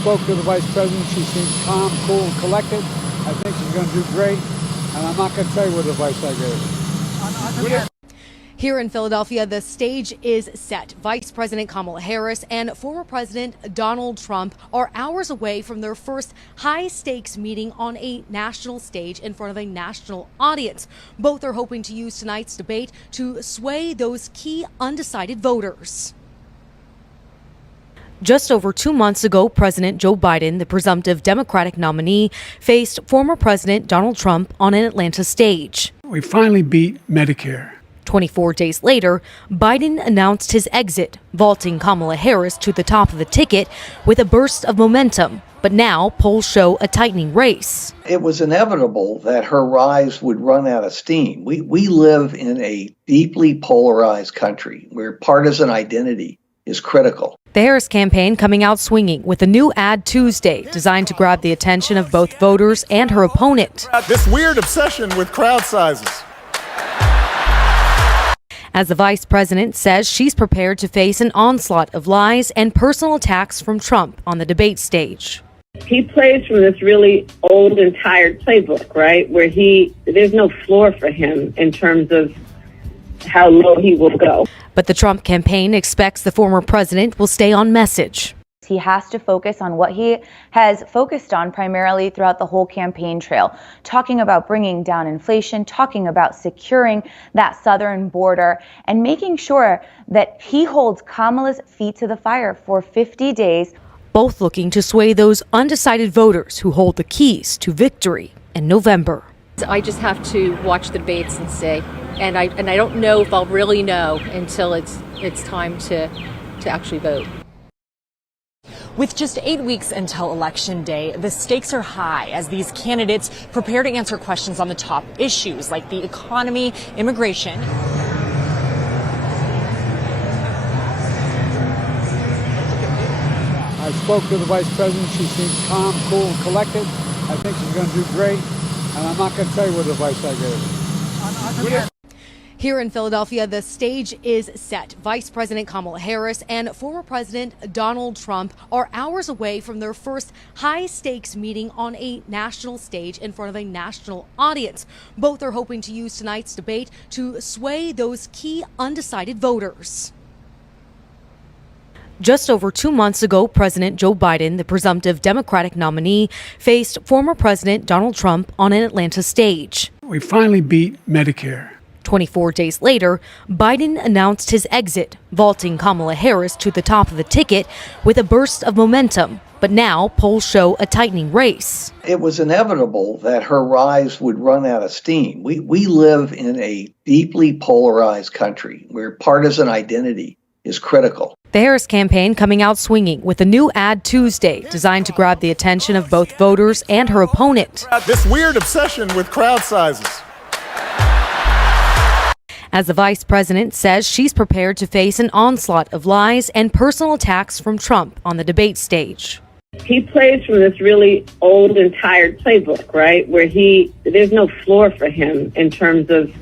spoke to the Vice President. She seems calm, cool, and collected. I think she's going to do great, and I'm not going to tell you what advice I gave her. Here in Philadelphia, the stage is set. Vice President Kamala Harris and former President Donald Trump are hours away from their first high-stakes meeting on a national stage in front of a national audience. Both are hoping to use tonight's debate to sway those key undecided voters. Just over 2 months ago, President Joe Biden, the presumptive Democratic nominee, faced former President Donald Trump on an Atlanta stage. We finally beat Medicare. 24 days later, Biden announced his exit, vaulting Kamala Harris to the top of the ticket with a burst of momentum. But now polls show a tightening race. It was inevitable that her rise would run out of steam. We live in a deeply polarized country where partisan identity is critical. The Harris campaign coming out swinging with a new ad Tuesday designed to grab the attention of both voters and her opponent. This weird obsession with crowd sizes. As the vice president says she's prepared to face an onslaught of lies and personal attacks from Trump on the debate stage. He plays from this really old and tired playbook, right? Where there's no floor for him in terms of how low he will go. But the Trump campaign expects the former president will stay on message. He has to focus on what he has focused on primarily throughout the whole campaign trail, talking about bringing down inflation, talking about securing that southern border, and making sure that he holds Kamala's feet to the fire for 50 days. Both looking to sway those undecided voters who hold the keys to victory in November. I just have to watch the debates and see. And I don't know if I'll really know until it's time to actually vote. With just 8 weeks until Election Day, the stakes are high as these candidates prepare to answer questions on the top issues like the economy, immigration. I spoke to the Vice President. She seems calm, cool, and collected. I think she's going to do great, and I'm not going to tell you what advice I gave her. Here in Philadelphia, the stage is set. Vice President Kamala Harris and former President Donald Trump are hours away from their first high-stakes meeting on a national stage in front of a national audience. Both are hoping to use tonight's debate to sway those key undecided voters. Just over 2 months ago, President Joe Biden, the presumptive Democratic nominee, faced former President Donald Trump on an Atlanta stage. We finally beat Medicare. 24 days later, Biden announced his exit, vaulting Kamala Harris to the top of the ticket with a burst of momentum. But now polls show a tightening race. It was inevitable that her rise would run out of steam. We live in a deeply polarized country where partisan identity is critical. The Harris campaign coming out swinging with a new ad Tuesday designed to grab the attention of both voters and her opponent. This weird obsession with crowd sizes. As the vice president says she's prepared to face an onslaught of lies and personal attacks from Trump on the debate stage. He plays from this really old and tired playbook, right? Where there's no floor for him in terms of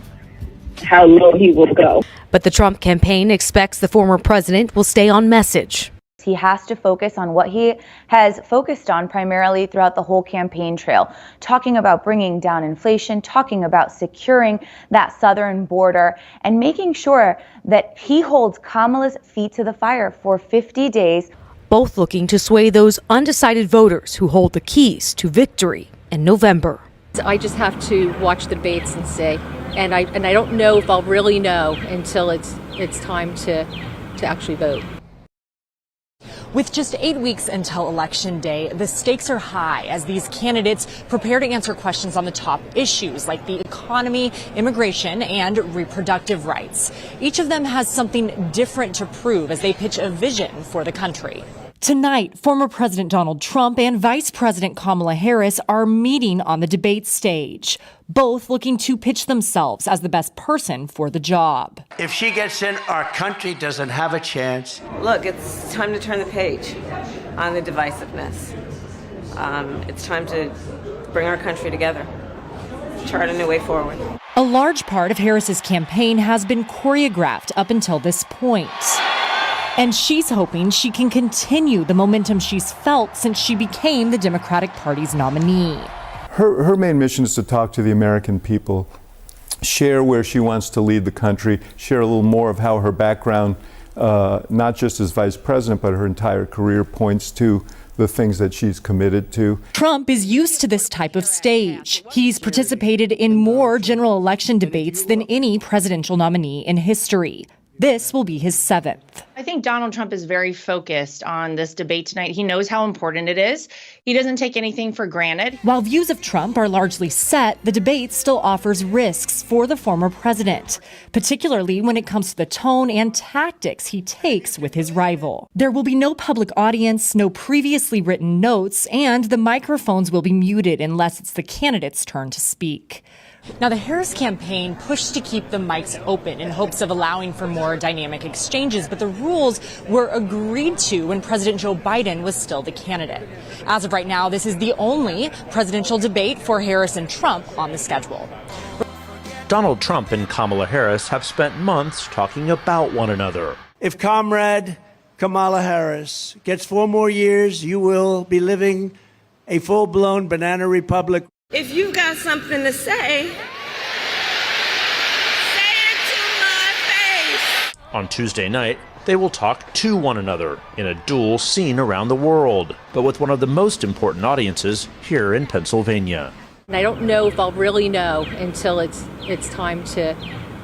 how low he will go. But the Trump campaign expects the former president will stay on message. He has to focus on what he has focused on primarily throughout the whole campaign trail, talking about bringing down inflation, talking about securing that southern border, and making sure that he holds Kamala's feet to the fire for 50 days. Both looking to sway those undecided voters who hold the keys to victory in November. I just have to watch the debates and see. And I don't know if I'll really know until it's time to actually vote. With just 8 weeks until Election Day, the stakes are high as these candidates prepare to answer questions on the top issues like the economy, immigration, and reproductive rights. Each of them has something different to prove as they pitch a vision for the country. Tonight, former President Donald Trump and Vice President Kamala Harris are meeting on the debate stage, both looking to pitch themselves as the best person for the job. If she gets in, our country doesn't have a chance. Look, it's time to turn the page on the divisiveness. It's time to bring our country together, chart a new way forward. A large part of Harris's campaign has been choreographed up until this point. And she's hoping she can continue the momentum she's felt since she became the Democratic Party's nominee. Her main mission is to talk to the American people, share where she wants to lead the country, share a little more of how her background, not just as vice president, but her entire career points to the things that she's committed to. Trump is used to this type of stage. He's participated in more general election debates than any presidential nominee in history. This will be his 7th. I think Donald Trump is very focused on this debate tonight. He knows how important it is. He doesn't take anything for granted. While views of Trump are largely set, the debate still offers risks for the former president, particularly when it comes to the tone and tactics he takes with his rival. There will be no public audience, no previously written notes, and the microphones will be muted unless it's the candidate's turn to speak. Now, the Harris campaign pushed to keep the mics open in hopes of allowing for more dynamic exchanges, but the rules were agreed to when President Joe Biden was still the candidate. As of right now, this is the only presidential debate for Harris and Trump on the schedule. Donald Trump and Kamala Harris have spent months talking about one another. If Comrade Kamala Harris gets 4 more years, you will be living a full-blown banana republic. If you've got something to say it to my face. On Tuesday night, they will talk to one another in a duel seen around the world, but with one of the most important audiences here in Pennsylvania. And I don't know if I'll really know until it's time to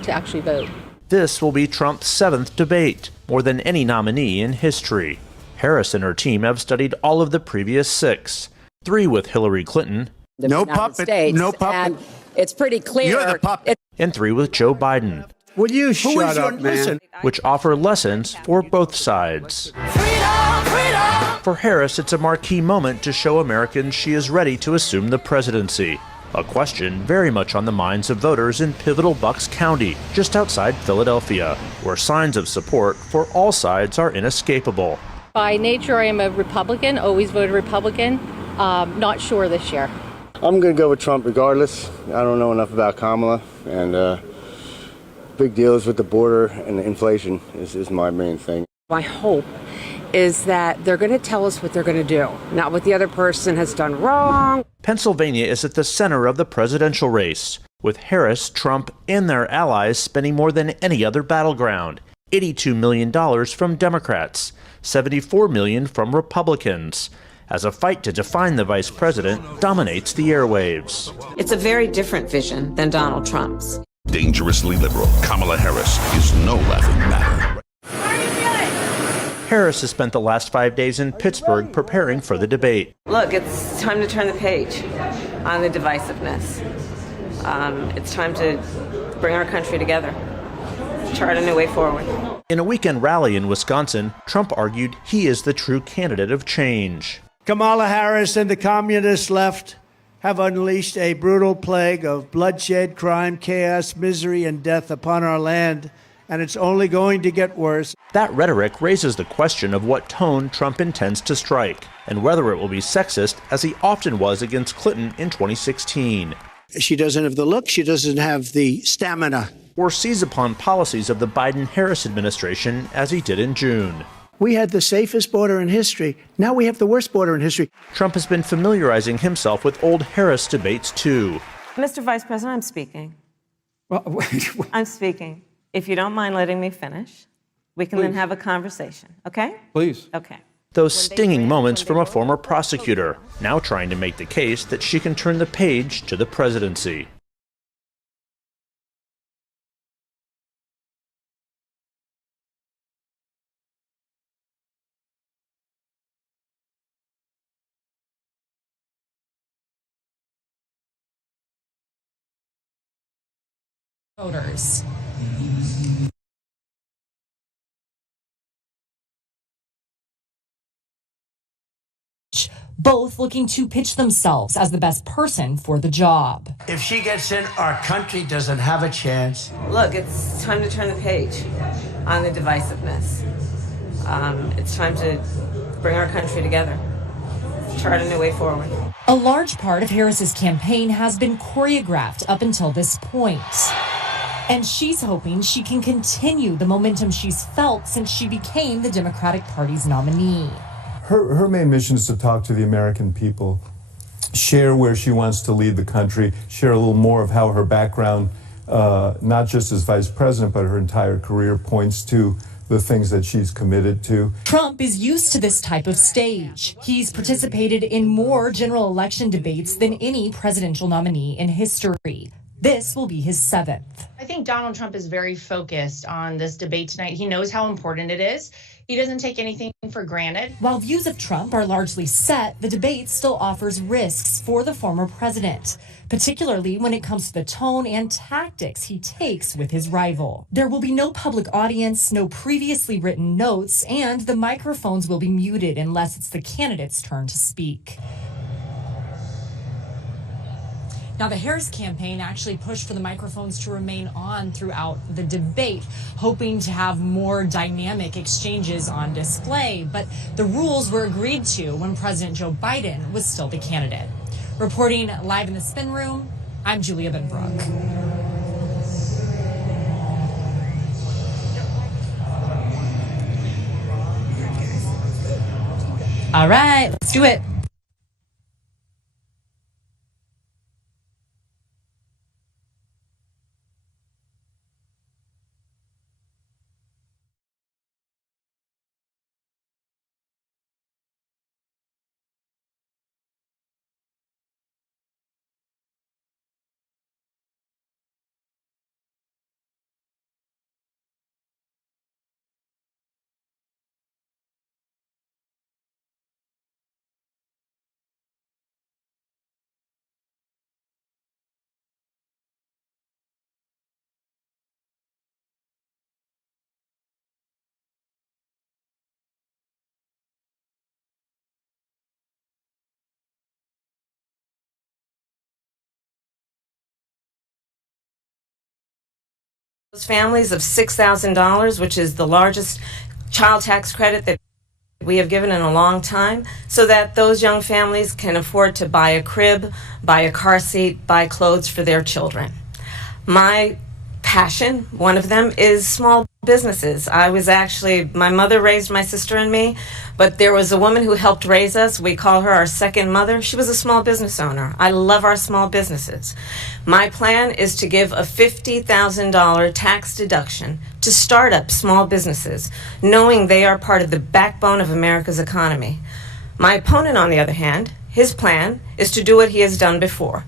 actually vote. This will be Trump's 7th debate, more than any nominee in history. Harris and her team have studied all of the previous 6, 3 with Hillary Clinton, no puppet, no puppet. And it's pretty clear. You're the puppet. And 3 with Joe Biden. Will you shut up, man? Which offer lessons for both sides. Freedom, freedom. For Harris, it's a marquee moment to show Americans she is ready to assume the presidency. A question very much on the minds of voters in pivotal Bucks County, just outside Philadelphia, where signs of support for all sides are inescapable. By nature, I am a Republican, always voted Republican. Not sure this year. I'm going to go with Trump regardless. I don't know enough about Kamala, and big deals with the border and the inflation is my main thing. My hope is that they're going to tell us what they're going to do, not what the other person has done wrong. Pennsylvania is at the center of the presidential race, with Harris, Trump, and their allies spending more than any other battleground. $82 million from Democrats, $74 million from Republicans, as a fight to define the vice president dominates the airwaves. It's a very different vision than Donald Trump's. Dangerously liberal, Kamala Harris is no laughing matter. Harris has spent the last 5 days in Pittsburgh preparing for the debate. Look, it's time to turn the page on the divisiveness. It's time to bring our country together, chart a new way forward. In a weekend rally in Wisconsin, Trump argued he is the true candidate of change. Kamala Harris and the communist left have unleashed a brutal plague of bloodshed, crime, chaos, misery, and death upon our land, and it's only going to get worse. That rhetoric raises the question of what tone Trump intends to strike, and whether it will be sexist, as he often was against Clinton in 2016. She doesn't have the look, she doesn't have the stamina. Or seize upon policies of the Biden-Harris administration, as he did in June. We had the safest border in history. Now we have the worst border in history. Trump has been familiarizing himself with old Harris debates, too. Mr. Vice President, I'm speaking. I'm speaking. If you don't mind letting me finish, we can then have a conversation, okay? Please. Okay. Those stinging moments from a former prosecutor, now trying to make the case that she can turn the page to the presidency. Voters. Both looking to pitch themselves as the best person for the job. If she gets in, our country doesn't have a chance. Look, it's time to turn the page on the divisiveness. It's time to bring our country together, chart a new way forward. A large part of Harris's campaign has been choreographed up until this point. And she's hoping she can continue the momentum she's felt since she became the Democratic Party's nominee. Her main mission is to talk to the American people, share where she wants to lead the country, share a little more of how her background, not just as vice president, but her entire career points to the things that she's committed to. Trump is used to this type of stage. He's participated in more general election debates than any presidential nominee in history. This will be his 7th. I think Donald Trump is very focused on this debate tonight. He knows how important it is. He doesn't take anything for granted. While views of Trump are largely set, the debate still offers risks for the former president, particularly when it comes to the tone and tactics he takes with his rival. There will be no public audience, no previously written notes, and the microphones will be muted unless it's the candidate's turn to speak. Now, the Harris campaign actually pushed for the microphones to remain on throughout the debate, hoping to have more dynamic exchanges on display. But the rules were agreed to when President Joe Biden was still the candidate. Reporting live in the spin room, I'm Julia Benbrook. All right, let's do it. Families of $6,000, which is the largest child tax credit that we have given in a long time, so that those young families can afford to buy a crib, buy a car seat, buy clothes for their children. My passion, one of them, is small businesses. My mother raised my sister and me, but there was a woman who helped raise us. We call her our second mother. She was a small business owner. I love our small businesses. My plan is to give a $50,000 tax deduction to startup small businesses, knowing they are part of the backbone of America's economy. My opponent, on the other hand, his plan is to do what he has done before,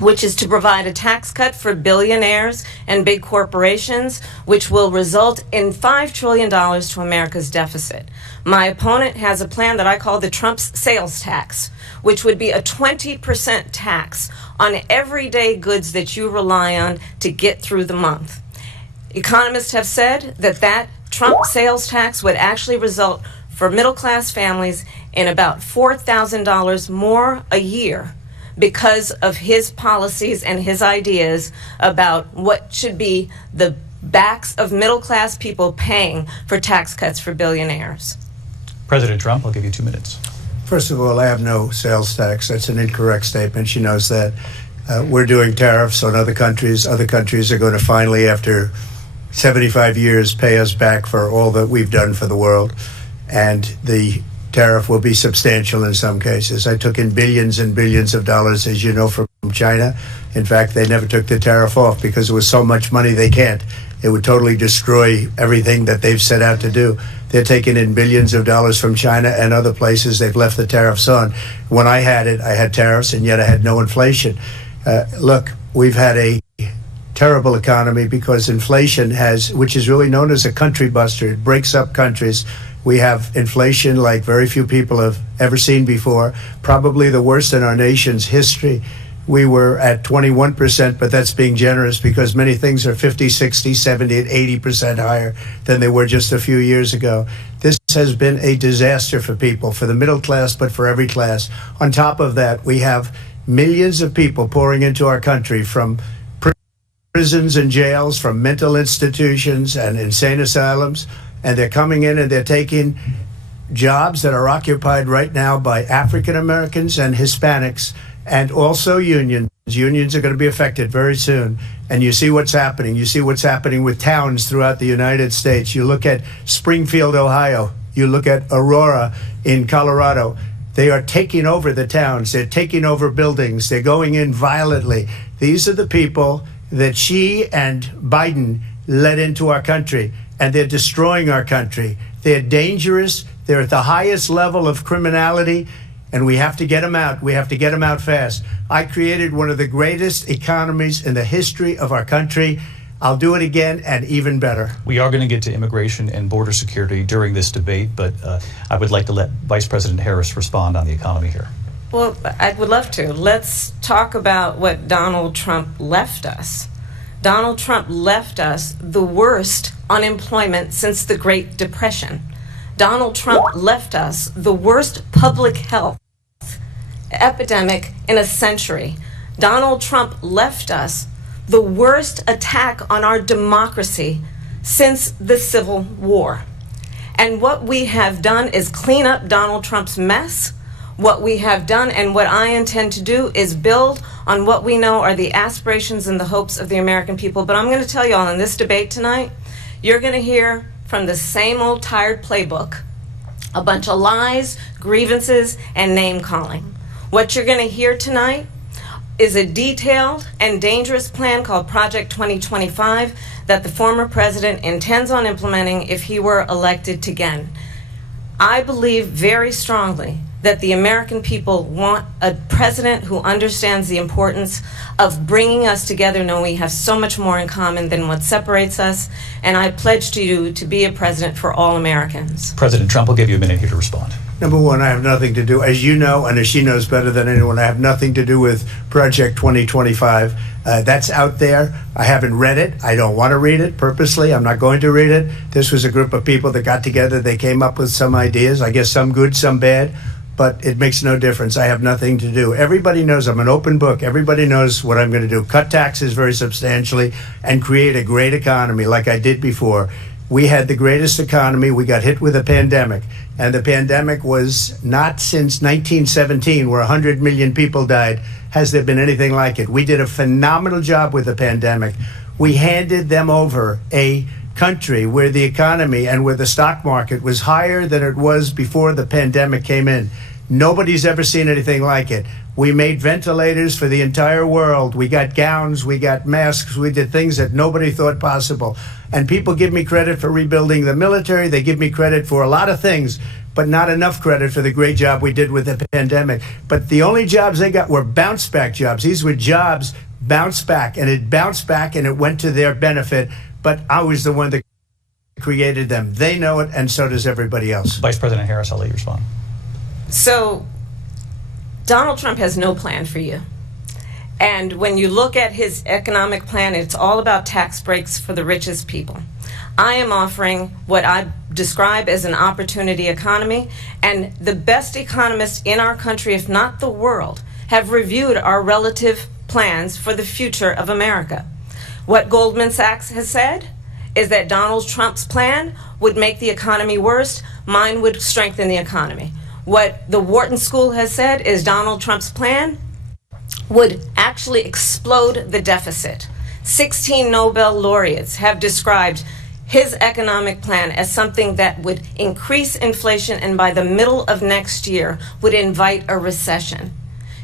which is to provide a tax cut for billionaires and big corporations, which will result in $5 trillion to America's deficit. My opponent has a plan that I call the Trump's sales tax, which would be a 20% tax on everyday goods that you rely on to get through the month. Economists have said that Trump sales tax would actually result for middle-class families in about $4,000 more a year, because of his policies and his ideas about what should be the backs of middle-class people paying for tax cuts for billionaires. President Trump, I'll give you 2 minutes. First of all, I have no sales tax. That's an incorrect statement. She knows that. We're doing tariffs on other countries. Other countries are going to finally, after 75 years, pay us back for all that we've done for the world. And the tariff will be substantial in some cases. I took in billions and billions of dollars, as you know, from China. In fact, they never took the tariff off because it was so much money they can't. It would totally destroy everything that they've set out to do. They're taking in billions of dollars from China and other places. They've left the tariffs on. When I had it, I had tariffs, and yet I had no inflation. Look, we've had a terrible economy because inflation which is really known as a country buster. It breaks up countries. We have inflation like very few people have ever seen before, probably the worst in our nation's history. We were at 21%, but that's being generous because many things are 50, 60, 70, and 80% higher than they were just a few years ago. This has been a disaster for people, for the middle class, but for every class. On top of that, we have millions of people pouring into our country from prisons and jails, from mental institutions and insane asylums. And they're coming in and they're taking jobs that are occupied right now by African Americans and Hispanics and also unions. Unions are going to be affected very soon. And you see what's happening. You see what's happening with towns throughout the United States. You look at Springfield, Ohio. You look at Aurora in Colorado. They are taking over the towns. They're taking over buildings. They're going in violently. These are the people that she and Biden led into our country, and they're destroying our country. They're dangerous. They're at the highest level of criminality, and we have to get them out. We have to get them out fast. I created one of the greatest economies in the history of our country. I'll do it again and even better. We are going to get to immigration and border security during this debate, but I would like to let Vice President Harris respond on the economy here. Well, I would love to. Let's talk about what Donald Trump left us. Donald Trump left us the worst unemployment since the Great Depression. Donald Trump left us the worst public health epidemic in a century. Donald Trump left us the worst attack on our democracy since the Civil War. And what we have done is clean up Donald Trump's mess. What we have done and what I intend to do is build on what we know are the aspirations and the hopes of the American people. But I'm going to tell you all in this debate tonight, you're going to hear from the same old tired playbook, a bunch of lies, grievances, and name calling. What you're going to hear tonight is a detailed and dangerous plan called Project 2025 that the former president intends on implementing if he were elected again. I believe very strongly that the American people want a president who understands the importance of bringing us together, knowing we have so much more in common than what separates us, and I pledge to you to be a president for all Americans. President Trump will give you a minute here to respond. Number one, I have nothing to do, as you know, and as she knows better than anyone, I have nothing to do with Project 2025. That's out there. I haven't read it. I don't want to read it purposely. I'm not going to read it. This was a group of people that got together. They came up with some ideas, I guess some good, some bad, but it makes no difference. I have nothing to do. Everybody knows I'm an open book. Everybody knows what I'm going to do. Cut taxes very substantially and create a great economy like I did before. We had the greatest economy. We got hit with a pandemic, and the pandemic was not since 1917, where 100 million people died, has there been anything like it. We did a phenomenal job with the pandemic. We handed them over a country where the economy and where the stock market was higher than it was before the pandemic came in. Nobody's ever seen anything like it. We made ventilators for the entire world. We got gowns, we got masks, we did things that nobody thought possible. And people give me credit for rebuilding the military. They give me credit for a lot of things, but not enough credit for the great job we did with the pandemic. But the only jobs they got were bounce back jobs. These were jobs bounced back, and it bounced back and it went to their benefit. But I was the one that created them. They know it, and so does everybody else. Vice President Harris, I'll let you respond. So Donald Trump has no plan for you. And when you look at his economic plan, it's all about tax breaks for the richest people. I am offering what I describe as an opportunity economy, and the best economists in our country, if not the world, have reviewed our relative plans for the future of America. What Goldman Sachs has said is that Donald Trump's plan would make the economy worse, mine would strengthen the economy. What the Wharton School has said is Donald Trump's plan would actually explode the deficit. 16 Nobel laureates have described his economic plan as something that would increase inflation and by the middle of next year would invite a recession.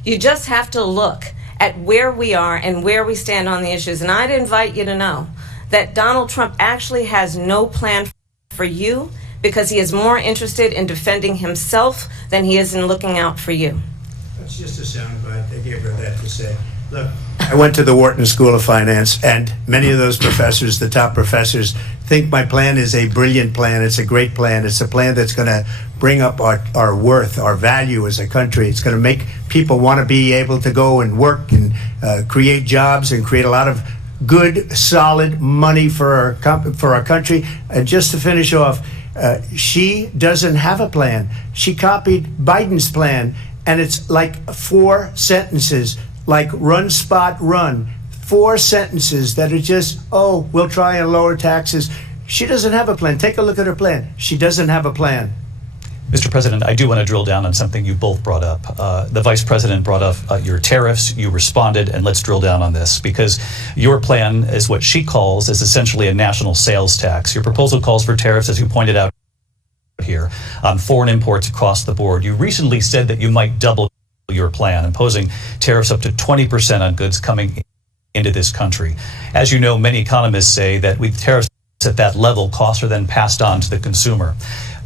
You just have to look at where we are and where we stand on the issues. And I'd invite you to know that Donald Trump actually has no plan for you because he is more interested in defending himself than he is in looking out for you. That's just a soundbite. They gave her that to say. Look, I went to the Wharton School of Finance, and many of those professors, the top professors, think my plan is a brilliant plan. It's a great plan. It's a plan that's going to bring up our worth, our value as a country. It's going to make people want to be able to go and work and create jobs and create a lot of good, solid money for our country. And just to finish off, she doesn't have a plan. She copied Biden's plan, and it's like 4 sentences, like run, spot, run. 4 sentences that are just, oh, we'll try and lower taxes. She doesn't have a plan. Take a look at her plan. She doesn't have a plan. Mr. President, I do want to drill down on something you both brought up. The Vice President brought up your tariffs. You responded, and let's drill down on this, because your plan is what she calls is essentially a national sales tax. Your proposal calls for tariffs, as you pointed out here, on foreign imports across the board. You recently said that you might double your plan, imposing tariffs up to 20% on goods coming into this country. As you know, many economists say that with tariffs at that level, costs are then passed on to the consumer.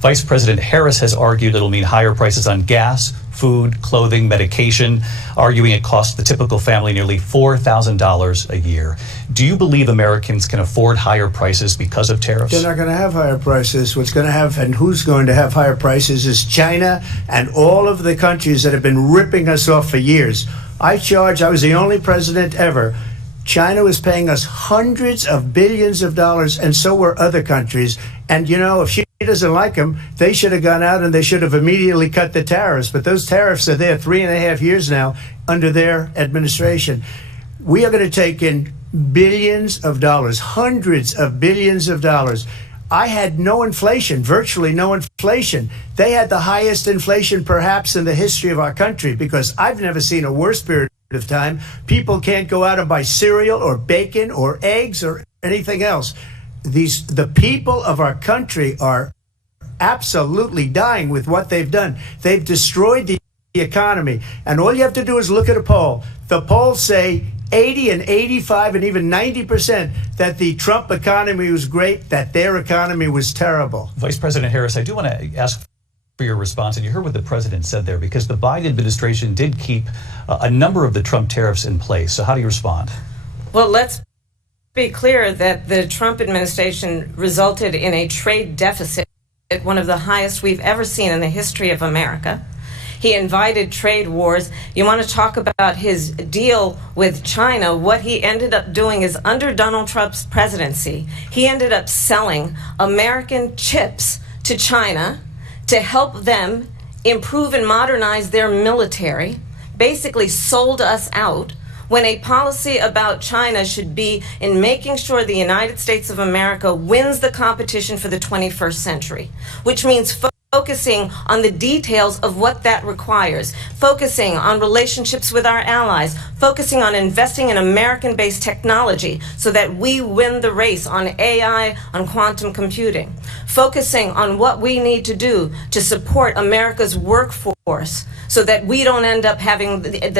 Vice President Harris has argued it'll mean higher prices on gas, food, clothing, medication, arguing it costs the typical family nearly $4,000 a year. Do you believe Americans can afford higher prices because of tariffs? They're not going to have higher prices. What's going to have, and who's going to have higher prices, is China and all of the countries that have been ripping us off for years. I was the only president ever. China was paying us hundreds of billions of dollars, and so were other countries. And, you know, if she doesn't like them, they should have gone out and they should have immediately cut the tariffs. But those tariffs are there 3.5 years now under their administration. We are going to take in billions of dollars, hundreds of billions of dollars. I had no inflation, virtually no inflation. They had the highest inflation perhaps in the history of our country, because I've never seen a worse period of time. People can't go out and buy cereal or bacon or eggs or anything else. The people of our country are absolutely dying with what they've done. They've destroyed the economy. And all you have to do is look at a poll. The polls say 80 and 85 and even 90% that the Trump economy was great, that their economy was terrible. Vice President Harris, I do want to ask for your response, and you heard what the president said there, because the Biden administration did keep a number of the Trump tariffs in place. So how do you respond? Well, let's be clear that the Trump administration resulted in a trade deficit, one of the highest we've ever seen in the history of America. He invited trade wars. You want to talk about his deal with China? What he ended up doing is, under Donald Trump's presidency, he ended up selling American chips to China to help them improve and modernize their military, basically sold us out, when a policy about China should be in making sure the United States of America wins the competition for the 21st century, which means focusing on the details of what that requires, focusing on relationships with our allies, focusing on investing in American-based technology so that we win the race on AI, on quantum computing, focusing on what we need to do to support America's workforce so that we don't end up having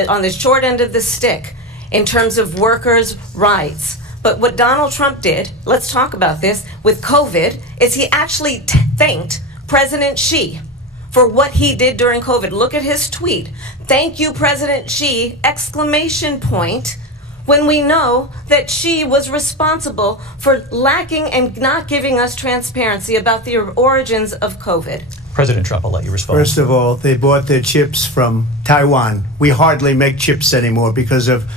on the short end of the stick in terms of workers' rights. But what Donald Trump did, let's talk about this, with COVID, is he actually thanked President Xi for what he did during COVID. Look at his tweet. Thank you, President Xi, exclamation point, when we know that Xi was responsible for lacking and not giving us transparency about the origins of COVID. President Trump, I'll let you respond. First of all, they bought their chips from Taiwan. We hardly make chips anymore because of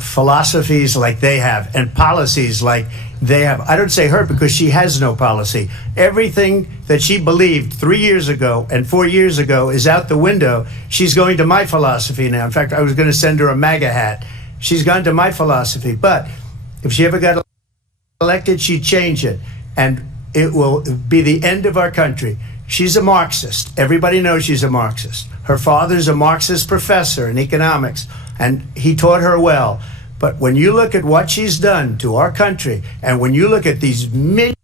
philosophies like they have and policies like they have. I don't say her because she has no policy. Everything that she believed 3 years ago and 4 years ago is out the window. She's going to my philosophy now. In fact, I was going to send her a MAGA hat. She's gone to my philosophy. But if she ever got elected, she'd change it. And it will be the end of our country. She's a Marxist. Everybody knows she's a Marxist. Her father's a Marxist professor in economics, and he taught her well. But when you look at what she's done to our country, and when you look at these millions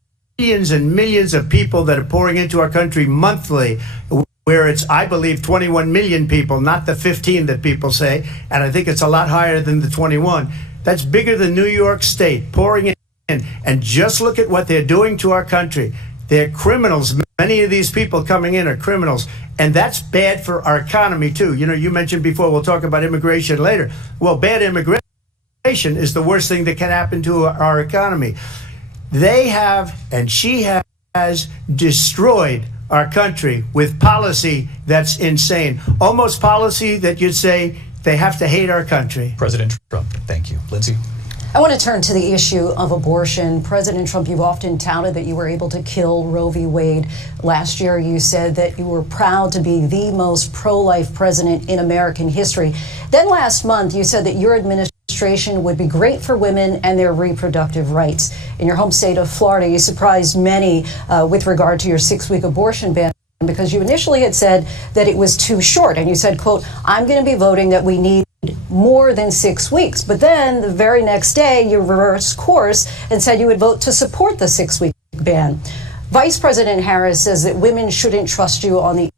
and millions of people that are pouring into our country monthly, where it's, I believe, 21 million people, not the 15 that people say, and I think it's a lot higher than the 21. That's bigger than New York State pouring in. And just look at what they're doing to our country. They're criminals. Many of these people coming in are criminals. And that's bad for our economy, too. You know, you mentioned before, we'll talk about immigration later. Well, bad immigration is the worst thing that can happen to our economy. They have, and she has, destroyed our country with policy that's insane. Almost policy that you'd say they have to hate our country. President Trump, thank you. Lindsay? I want to turn to the issue of abortion. President Trump, you've often touted that you were able to kill Roe v. Wade. Last year, you said that you were proud to be the most pro-life president in American history. Then last month, you said that your administration would be great for women and their reproductive rights. In your home state of Florida, you surprised many with regard to your 6-week abortion ban. because you initially had said that it was too short, and you said, quote, I'm going to be voting that we need more than 6 weeks. But then the very next day, you reversed course and said you would vote to support the 6-week ban. Vice President Harris says that women shouldn't trust you on the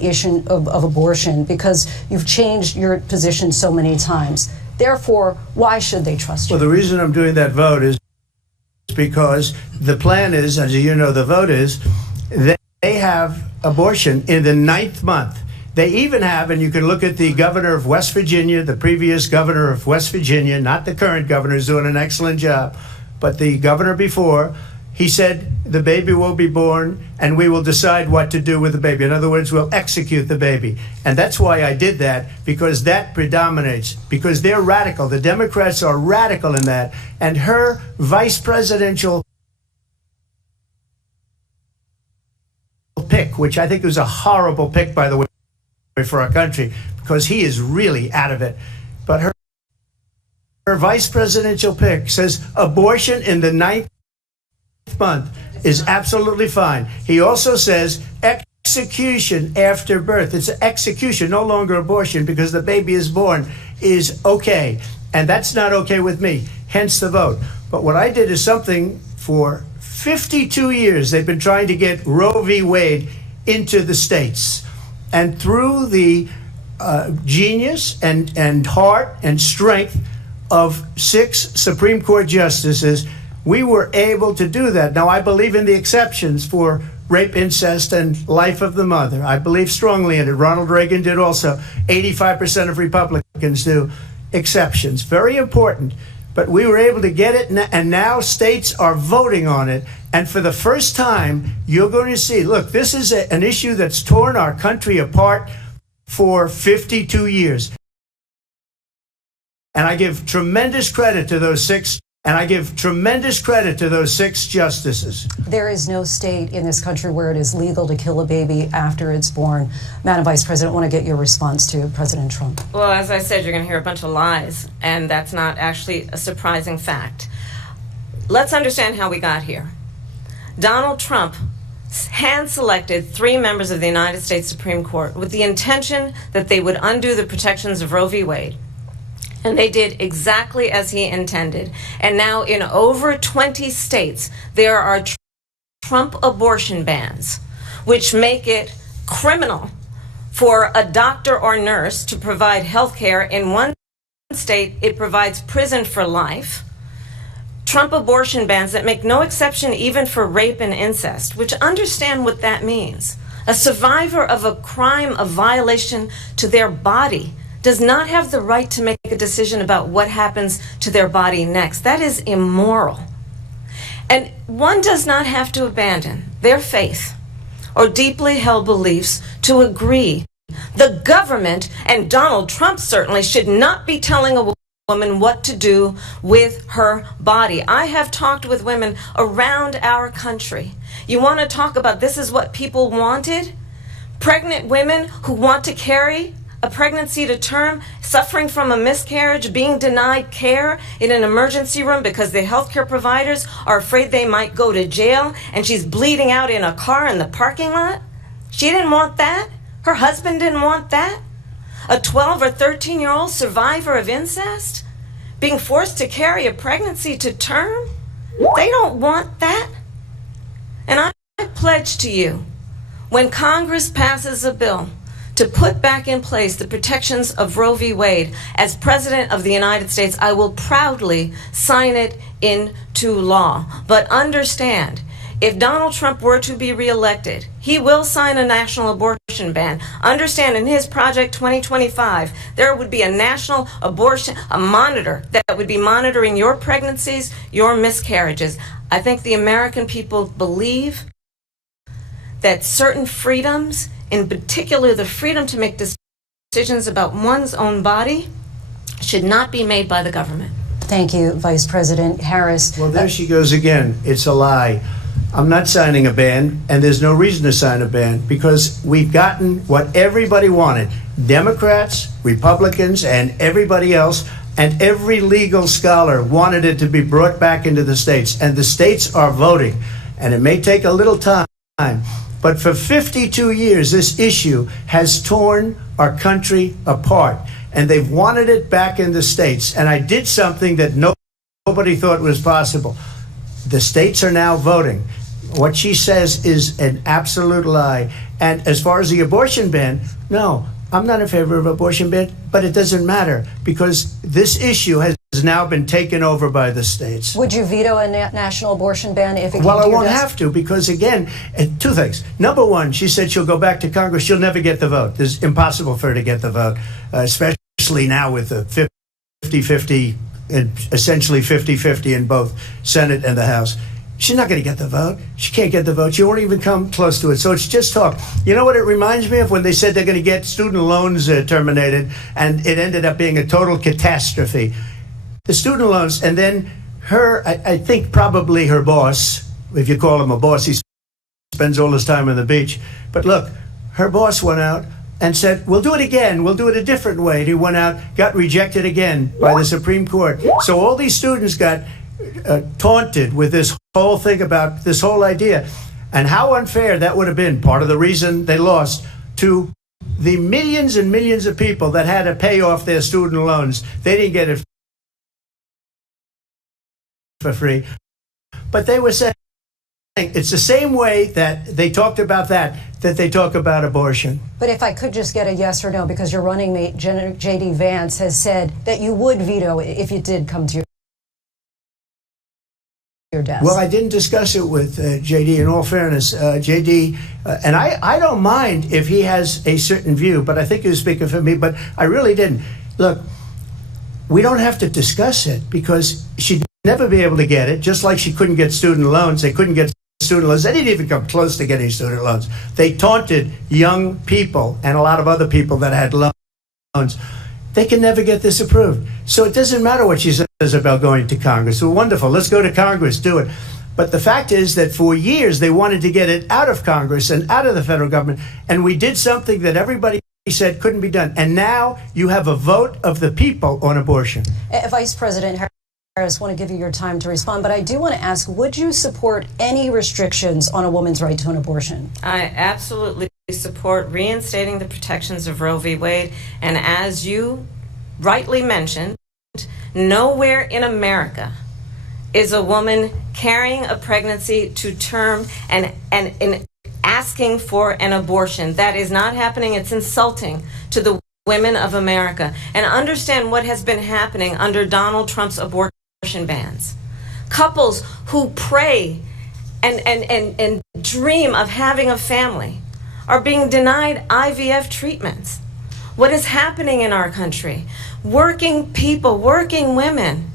issue of abortion because you've changed your position so many times. Therefore, why should they trust you? Well, the reason I'm doing that vote is because the plan is, as you know, the vote is, they have abortion in the 9th month. They even have, and you can look at the governor of West Virginia, the previous governor of West Virginia, not the current governor, who's doing an excellent job, but the governor before, he said the baby will be born and we will decide what to do with the baby. In other words, we'll execute the baby. And that's why I did that, because that predominates, because they're radical. The Democrats are radical in that. And her vice presidential pick, which I think was a horrible pick, by the way, for our country, because he is really out of it. But her vice presidential pick says abortion in the 9th month is absolutely fine. He also says execution after birth. It's execution, no longer abortion, because the baby is born, is okay. And that's not okay with me, hence the vote. But what I did is something for 52 years they've been trying to get Roe v. Wade into the states. And through the genius and heart and strength of 6 Supreme Court justices, we were able to do that. Now, I believe in the exceptions for rape, incest, and life of the mother. I believe strongly in it. Ronald Reagan did also. 85% of Republicans do. Exceptions. Very important. But we were able to get it, and now states are voting on it. And for the first time, you're going to see, look, this is an issue that's torn our country apart for 52 years. And I give tremendous credit to those 6 justices. There is no state in this country where it is legal to kill a baby after it's born. Madam Vice President, I want to get your response to President Trump. Well, as I said, you're going to hear a bunch of lies, and that's not actually a surprising fact. Let's understand how we got here. Donald Trump hand-selected 3 members of the United States Supreme Court with the intention that they would undo the protections of Roe v. Wade. And they did exactly as he intended. And now in over 20 states, there are Trump abortion bans, which make it criminal for a doctor or nurse to provide health care. In one state, it provides prison for life. Trump abortion bans that make no exception even for rape and incest, which understand what that means. A survivor of a crime of violation to their body does not have the right to make a decision about what happens to their body next. That is immoral. And one does not have to abandon their faith or deeply held beliefs to agree. The government, and Donald Trump certainly, should not be telling a woman what to do with her body. I have talked with women around our country. You want to talk about this is what people wanted? Pregnant women who want to carry a pregnancy to term, suffering from a miscarriage, being denied care in an emergency room because the healthcare providers are afraid they might go to jail, and she's bleeding out in a car in the parking lot. She didn't want that. Her husband didn't want that. A 12 or 13-year-old survivor of incest being forced to carry a pregnancy to term. They don't want that. And I pledge to you, when Congress passes a bill to put back in place the protections of Roe v. Wade, as President of the United States, I will proudly sign it into law. But understand, if Donald Trump were to be reelected, he will sign a national abortion ban. Understand, in his Project 2025, there would be a national abortion, a monitor that would be monitoring your pregnancies, your miscarriages. I think the American people believe that certain freedoms, in particular the freedom to make decisions about one's own body, should not be made by the government. Thank you, Vice President Harris. Well, there she goes again. It's a lie. I'm not signing a ban, and there's no reason to sign a ban, because we've gotten what everybody wanted. Democrats, Republicans, and everybody else, and every legal scholar wanted it to be brought back into the states. And the states are voting. And it may take a little time, But for 52 years, this issue has torn our country apart, and they've wanted it back in the states. And I did something that nobody thought was possible. The states are now voting. What she says is an absolute lie. And as far as the abortion ban, no, I'm not in favor of abortion ban, but it doesn't matter because this issue has now been taken over by the states. Would you veto a national abortion ban if it came Well, to I your won't desk? have to because, again, two things. Number one, she said she'll go back to Congress. She'll never get the vote. It's impossible for her to get the vote, especially now with the 50-50, essentially 50-50 in both Senate and the House. She's not going to get the vote. She can't get the vote. She won't even come close to it. So it's just talk. You know what it reminds me of? When they said they're going to get student loans terminated, and it ended up being a total catastrophe. The student loans, and then I think probably her boss, if you call him a boss, he spends all his time on the beach. But look, her boss went out and said, we'll do it again. We'll do it a different way. And he went out, got rejected again by the Supreme Court. So all these students got taunted with this whole thing about this whole idea. And how unfair that would have been, part of the reason they lost, to the millions and millions of people that had to pay off their student loans. They didn't get it for free. But they were saying it's the same way that they talked about that they talk about abortion. But if I could just get a yes or no, because your running mate, J.D. Vance, has said that you would veto it if it did come to your desk. Well, I didn't discuss it with J.D. In all fairness, J.D., and I don't mind if he has a certain view, but I think he was speaking for me, but I really didn't. Look, we don't have to discuss it because she'd never be able to get it, just like she couldn't get student loans. They couldn't get student loans. They didn't even come close to getting student loans. They taunted young people and a lot of other people that had loans. They can never get this approved. So it doesn't matter what she says about going to Congress. Well, wonderful. Let's go to Congress, do it. But the fact is that for years they wanted to get it out of Congress and out of the federal government. And we did something that everybody said couldn't be done. And now you have a vote of the people on abortion. Vice President Harris, I want to give you your time to respond, but I do want to ask, would you support any restrictions on a woman's right to an abortion? I absolutely support reinstating the protections of Roe v. Wade. And as you rightly mentioned, nowhere in America is a woman carrying a pregnancy to term and asking for an abortion. That is not happening. It's insulting to the women of America. And understand what has been happening under Donald Trump's abortion bans. Couples who pray and dream of having a family are being denied IVF treatments. What is happening in our country? Working people, working women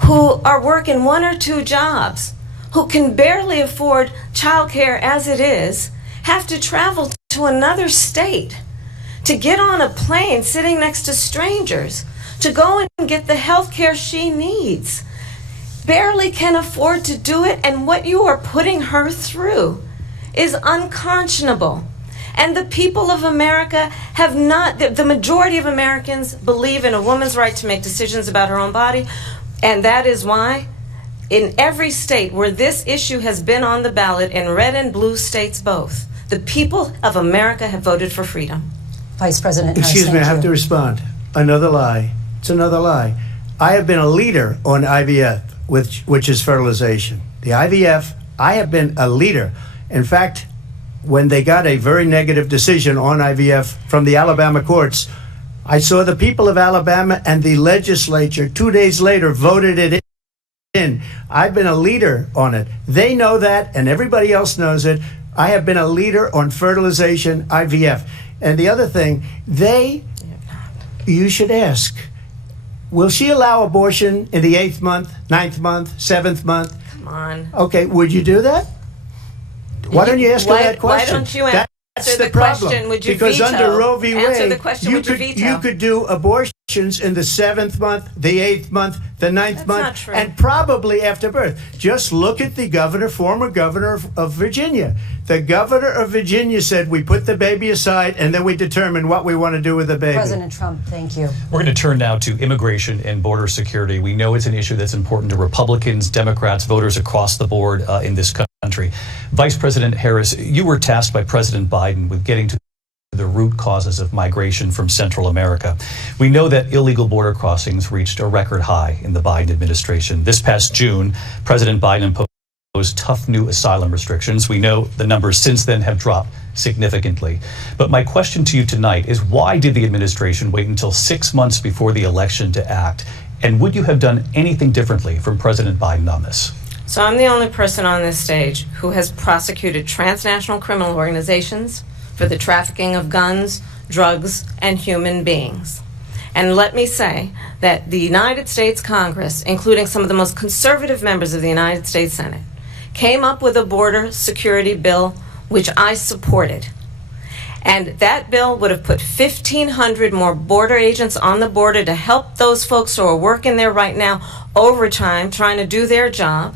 who are working 1 or 2 jobs, who can barely afford childcare as it is, have to travel to another state to get on a plane sitting next to strangers to go and get the health care she needs. Barely can afford to do it, and what you are putting her through is unconscionable. And the people of America have not, the majority of Americans believe in a woman's right to make decisions about her own body, and that is why in every state where this issue has been on the ballot, in red and blue states both, the people of America have voted for freedom. Vice President Harris, excuse me, I have to respond. Another lie. It's another lie. I have been a leader on IVF, which is fertilization. The IVF, I have been a leader. In fact, when they got a very negative decision on IVF from the Alabama courts, I saw the people of Alabama and the legislature 2 days later voted it in. I've been a leader on it. They know that, and everybody else knows it. I have been a leader on fertilization, IVF. And the other thing, you should ask, will she allow abortion in the 8th month, 9th month, 7th month? Come on. Okay, would you do that? Why don't you ask her that question? Why don't you answer the question? Would you because veto? Under Roe v. Wade, Answer the question, would you veto? You could do abortions in the 7th month, the 8th month, the 9th That's month, not true. and probably after birth. Just look at the governor, former governor of Virginia. The governor of Virginia said we put the baby aside and then we determine what we want to do with the baby. President Trump, thank you. We're going to turn now to immigration and border security. We know it's an issue that's important to Republicans, Democrats, voters across the board in this country. country. Vice President Harris, you were tasked by President Biden with getting to the root causes of migration from Central America. We know that illegal border crossings reached a record high in the Biden administration. This past June, President Biden imposed tough new asylum restrictions. We know the numbers since then have dropped significantly. But my question to you tonight is, why did the administration wait until 6 months before the election to act? And would you have done anything differently from President Biden on this? So I'm the only person on this stage who has prosecuted transnational criminal organizations for the trafficking of guns, drugs, and human beings. And let me say that the United States Congress, including some of the most conservative members of the United States Senate, came up with a border security bill which I supported. And that bill would have put 1,500 more border agents on the border to help those folks who are working there right now overtime trying to do their job.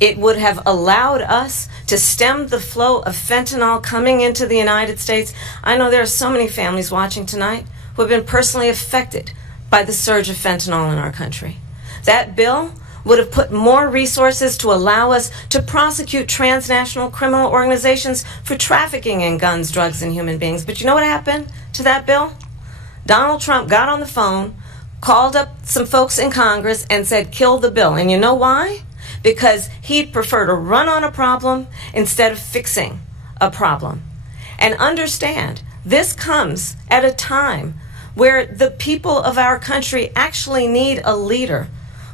It would have allowed us to stem the flow of fentanyl coming into the United States. I know there are so many families watching tonight who have been personally affected by the surge of fentanyl in our country. That bill would have put more resources to allow us to prosecute transnational criminal organizations for trafficking in guns, drugs, and human beings. But you know what happened to that bill? Donald Trump got on the phone, called up some folks in Congress, and said, kill the bill. And you know why? Because he'd prefer to run on a problem instead of fixing a problem. And understand, this comes at a time where the people of our country actually need a leader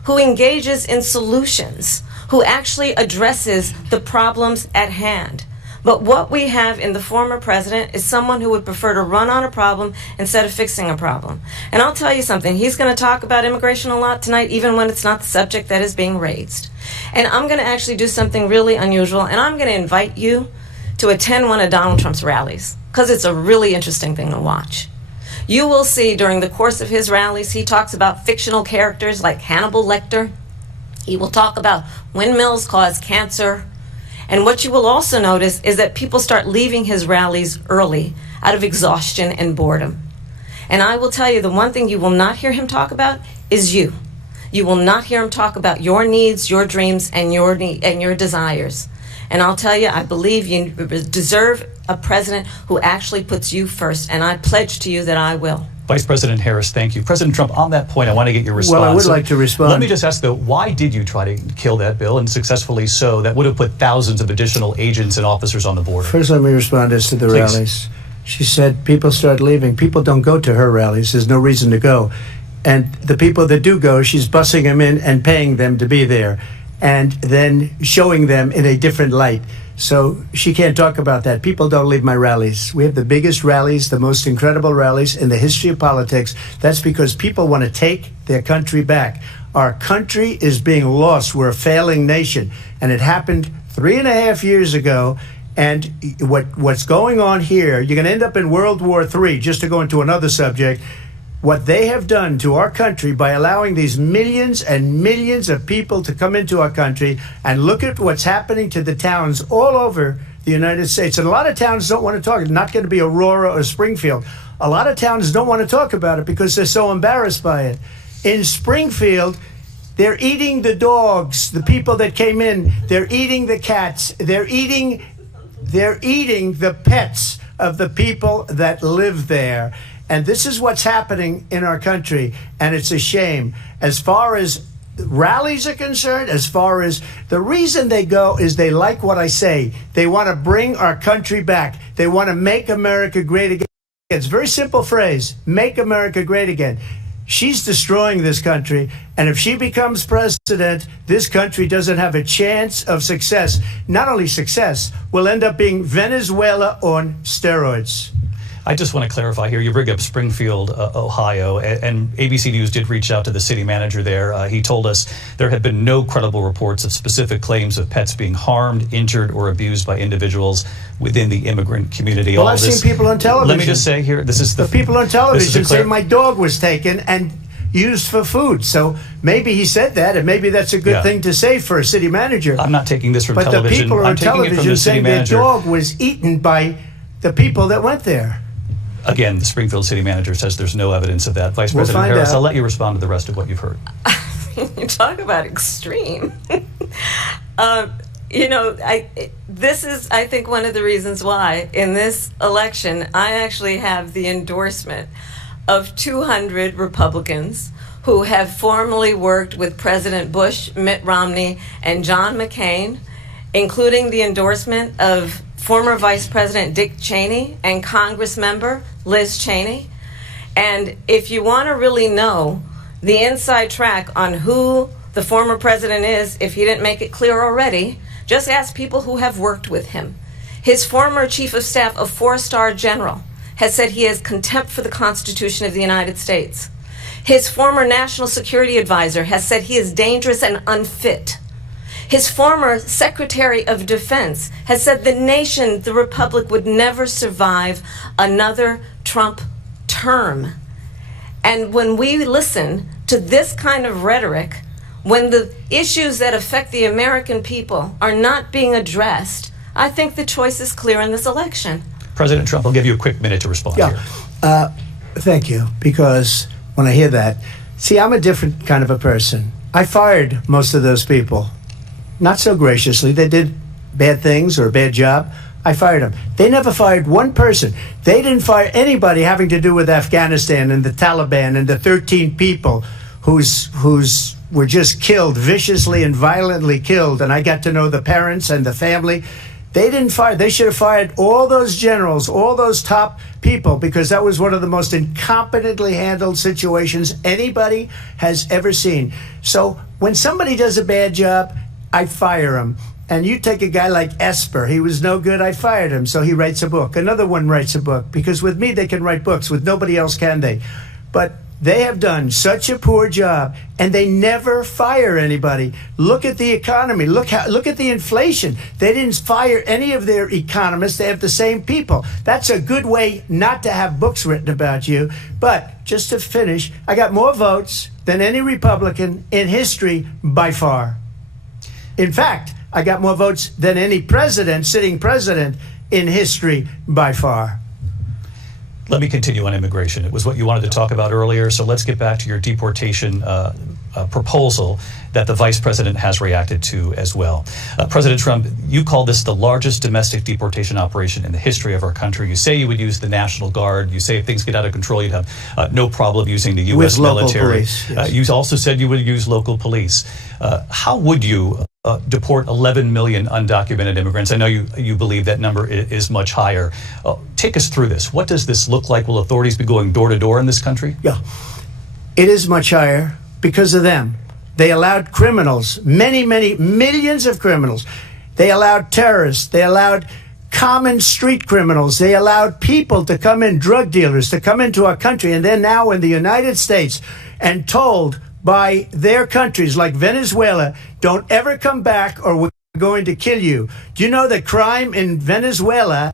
who engages in solutions, who actually addresses the problems at hand. But what we have in the former president is someone who would prefer to run on a problem instead of fixing a problem. And I'll tell you something, he's going to talk about immigration a lot tonight, even when it's not the subject that is being raised. And I'm going to actually do something really unusual, and I'm going to invite you to attend one of Donald Trump's rallies, because it's a really interesting thing to watch. You will see during the course of his rallies, he talks about fictional characters like Hannibal Lecter. He will talk about windmills cause cancer. And what you will also notice is that people start leaving his rallies early out of exhaustion and boredom. And I will tell you, the one thing you will not hear him talk about is you. You will not hear him talk about your needs, your dreams, and your desires. And I'll tell you, I believe you deserve a president who actually puts you first, and I pledge to you that I will. Vice President Harris, thank you. President Trump, on that point, I want to get your response. Well, I would like to respond. Let me just ask, though, why did you try to kill that bill, and successfully so, that would have put thousands of additional agents and officers on the border? First, let me respond as to the Please. rallies. She said people start leaving. People don't go to her rallies. There's no reason to go. And the people that do go, she's bussing them in and paying them to be there, and then showing them in a different light. So she can't talk about that. People don't leave my rallies. We have the biggest rallies, the most incredible rallies in the history of politics. That's because people want to take their country back. Our country is being lost. We're a failing nation. And it happened 3.5 years ago. And what's going on here, you're going to end up in World War III, just to go into another subject. What they have done to our country by allowing these millions and millions of people to come into our country, and look at what's happening to the towns all over the United States. And a lot of towns don't want to talk. It's not going to be Aurora or Springfield. A lot of towns don't want to talk about it because they're so embarrassed by it. In Springfield, they're eating the dogs, the people that came in. They're eating the cats. They're eating the pets of the people that live there. And this is what's happening in our country, and it's a shame. As far as rallies are concerned, as far as the reason they go is they like what I say. They want to bring our country back. They want to make America great again. It's a very simple phrase, make America great again. She's destroying this country, and if she becomes president, this country doesn't have a chance of success. Not only success, we'll end up being Venezuela on steroids. I just want to clarify here. You bring up Springfield, Ohio, and ABC News did reach out to the city manager there. He told us there have been no credible reports of specific claims of pets being harmed, injured, or abused by individuals within the immigrant community. Well, I've seen people on television. Let me just say here, this is the people on television say my dog was taken and used for food. So maybe he said that, and maybe that's a good thing to say for a city manager. I'm not taking this from television. But the people on television saying their dog was eaten by the people that went there. Again, the Springfield city manager says there's no evidence of that. Vice President Harris, I'll let you respond to the rest of what you've heard. You talk about extreme. You know, this is, I think, one of the reasons why in this election I actually have the endorsement of 200 Republicans who have formerly worked with President Bush, Mitt Romney, and John McCain, including the endorsement of former Vice President Dick Cheney and Congress member Liz Cheney. And if you want to really know the inside track on who the former president is, if he didn't make it clear already, just ask people who have worked with him. His former chief of staff, a 4-star general, has said he has contempt for the Constitution of the United States. His former national security advisor has said he is dangerous and unfit. His former Secretary of Defense has said the nation, the Republic, would never survive another Trump term. And when we listen to this kind of rhetoric, when the issues that affect the American people are not being addressed, I think the choice is clear in this election. President Trump, I'll give you a quick minute to respond here. Thank you, because when I hear that, see, I'm a different kind of a person. I fired most of those people. Not so graciously. They did bad things or a bad job. I fired them. They never fired one person. They didn't fire anybody having to do with Afghanistan and the Taliban and the 13 people whose were just killed, viciously and violently killed. And I got to know the parents and the family. They didn't fire. They should have fired all those generals, all those top people, because that was one of the most incompetently handled situations anybody has ever seen. So when somebody does a bad job, I fire him. And you take a guy like Esper, he was no good, I fired him, so he writes a book. Another one writes a book, because with me they can write books, with nobody else can they. But they have done such a poor job, and they never fire anybody. Look at the economy, look at the inflation. They didn't fire any of their economists, they have the same people. That's a good way not to have books written about you. But just to finish, I got more votes than any Republican in history by far. In fact, I got more votes than any president, sitting president, in history by far. Let me continue on immigration. It was what you wanted to talk about earlier, so let's get back to your deportation proposal that the vice president has reacted to as well. President Trump, you call this the largest domestic deportation operation in the history of our country. You say you would use the National Guard. You say if things get out of control, you'd have no problem using the U.S. military. Police, yes. You also said you would use local police. How would you deport 11 million undocumented immigrants? I know you believe that number is much higher. Take us through this. What does this look like? Will authorities be going door to door in this country? Yeah, it is much higher because of them. They allowed criminals, many millions of criminals. They allowed terrorists. They allowed common street criminals. They allowed people to come in, drug dealers, to come into our country. And they're now in the United States and told by their countries like Venezuela, don't ever come back or we're going to kill you. Do you know that crime in Venezuela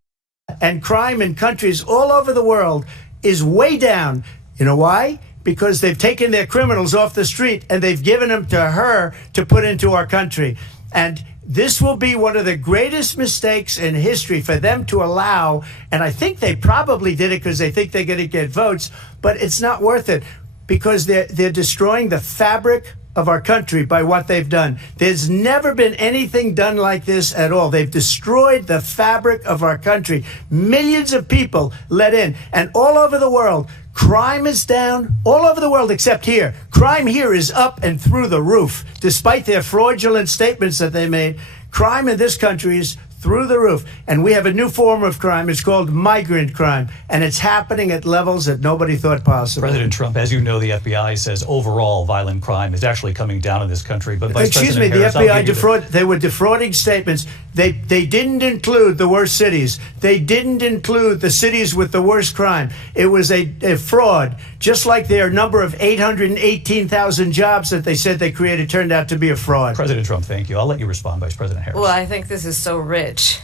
and crime in countries all over the world is way down? You know why? Because they've taken their criminals off the street and they've given them to her to put into our country. And this will be one of the greatest mistakes in history for them to allow. And I think they probably did it because they think they're going to get votes, but it's not worth it because they're destroying the fabric of our country by what they've done. There's never been anything done like this at all. They've destroyed the fabric of our country. Millions of people let in, and all over the world, crime is down all over the world except here. Crime here is up and through the roof. Despite their fraudulent statements that they made, crime in this country is through the roof. And we have a new form of crime. It's called migrant crime. And it's happening at levels that nobody thought possible. President Trump, as you know, the FBI says overall violent crime is actually coming down in this country. But Vice Excuse me, President the Harris, FBI they were defrauding statements. They didn't include the worst cities. They didn't include the cities with the worst crime. It was a fraud. Just like their number of 818,000 jobs that they said they created turned out to be a fraud. President Trump, thank you. I'll let you respond, Vice President Harris. Well, I think this is so rich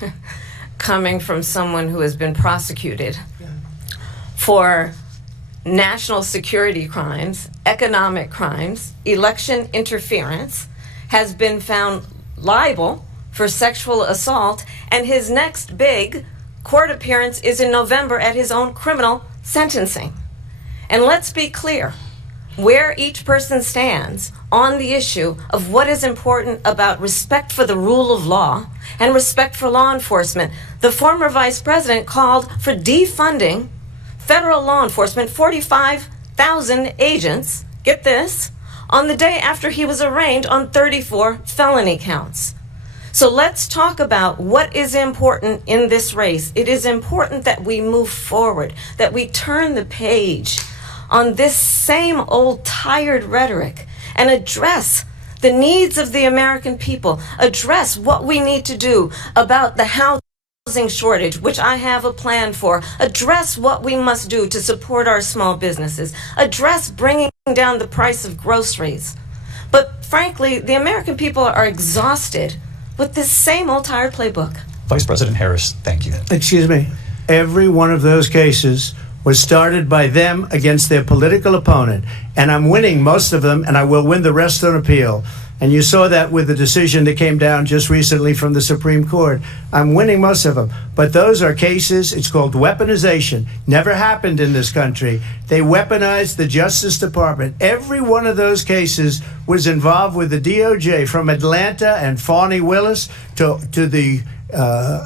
coming from someone who has been prosecuted for national security crimes, economic crimes, election interference, has been found liable for sexual assault, and his next big court appearance is in November at his own criminal sentencing. And let's be clear, where each person stands on the issue of what is important about respect for the rule of law and respect for law enforcement. The former vice president called for defunding federal law enforcement, 45,000 agents, get this, on the day after he was arraigned on 34 felony counts. So let's talk about what is important in this race. It is important that we move forward, that we turn the page on this same old tired rhetoric and address the needs of the American people, address what we need to do about the housing shortage, which I have a plan for, address what we must do to support our small businesses, address bringing down the price of groceries. But frankly, the American people are exhausted with this same old tired playbook. Vice President Harris, thank you. Excuse me. Every one of those cases was started by them against their political opponent. And I'm winning most of them, and I will win the rest on appeal. And you saw that with the decision that came down just recently from the Supreme Court. I'm winning most of them. But those are cases, it's called weaponization. Never happened in this country. They weaponized the Justice Department. Every one of those cases was involved with the DOJ, from Atlanta and Fani Willis to the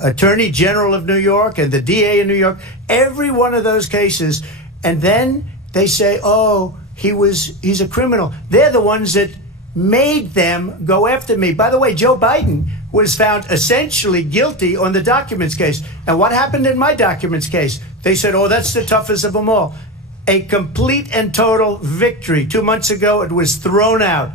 Attorney General of New York and the DA in New York. Every one of those cases. And then they say, oh, he's a criminal. They're the ones that made them go after me. By the way, Joe Biden was found essentially guilty on the documents case. And what happened in my documents case? They said, oh, that's the toughest of them all. A complete and total victory. 2 months ago, it was thrown out.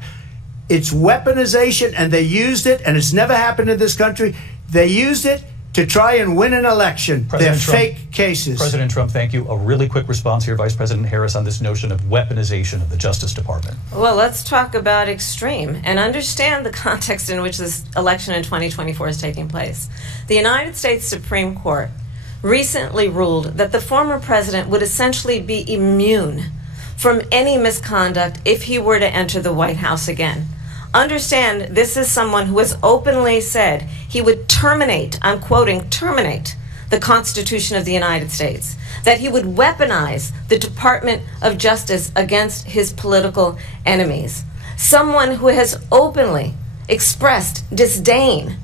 It's weaponization, and they used it, and it's never happened in this country. They used it to try and win an election. They're fake cases. President Trump, thank you. A really quick response here, Vice President Harris, on this notion of weaponization of the Justice Department. Well, let's talk about extreme and understand the context in which this election in 2024 is taking place. The United States Supreme Court recently ruled that the former president would essentially be immune from any misconduct if he were to enter the White House again. Understand, this is someone who has openly said he would terminate, I'm quoting, terminate the Constitution of the United States, that he would weaponize the Department of Justice against his political enemies. Someone who has openly expressed disdain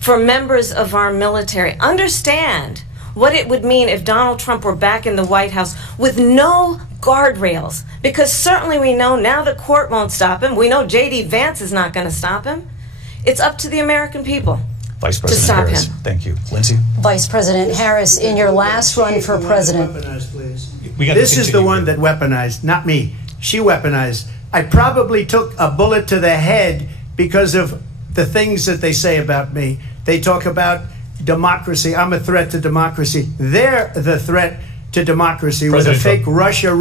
for members of our military. Understand what it would mean if Donald Trump were back in the White House with no guardrails, because certainly we know now the court won't stop him. We know J.D. Vance is not going to stop him. It's up to the American people Vice President to stop Harris, him. Thank you. Lindsay? Vice President Harris, in your last run for president. This is the one that weaponized, not me. She weaponized. I probably took a bullet to the head because of the things that they say about me. They talk about democracy. I'm a threat to democracy. They're the threat to democracy with a fake Russia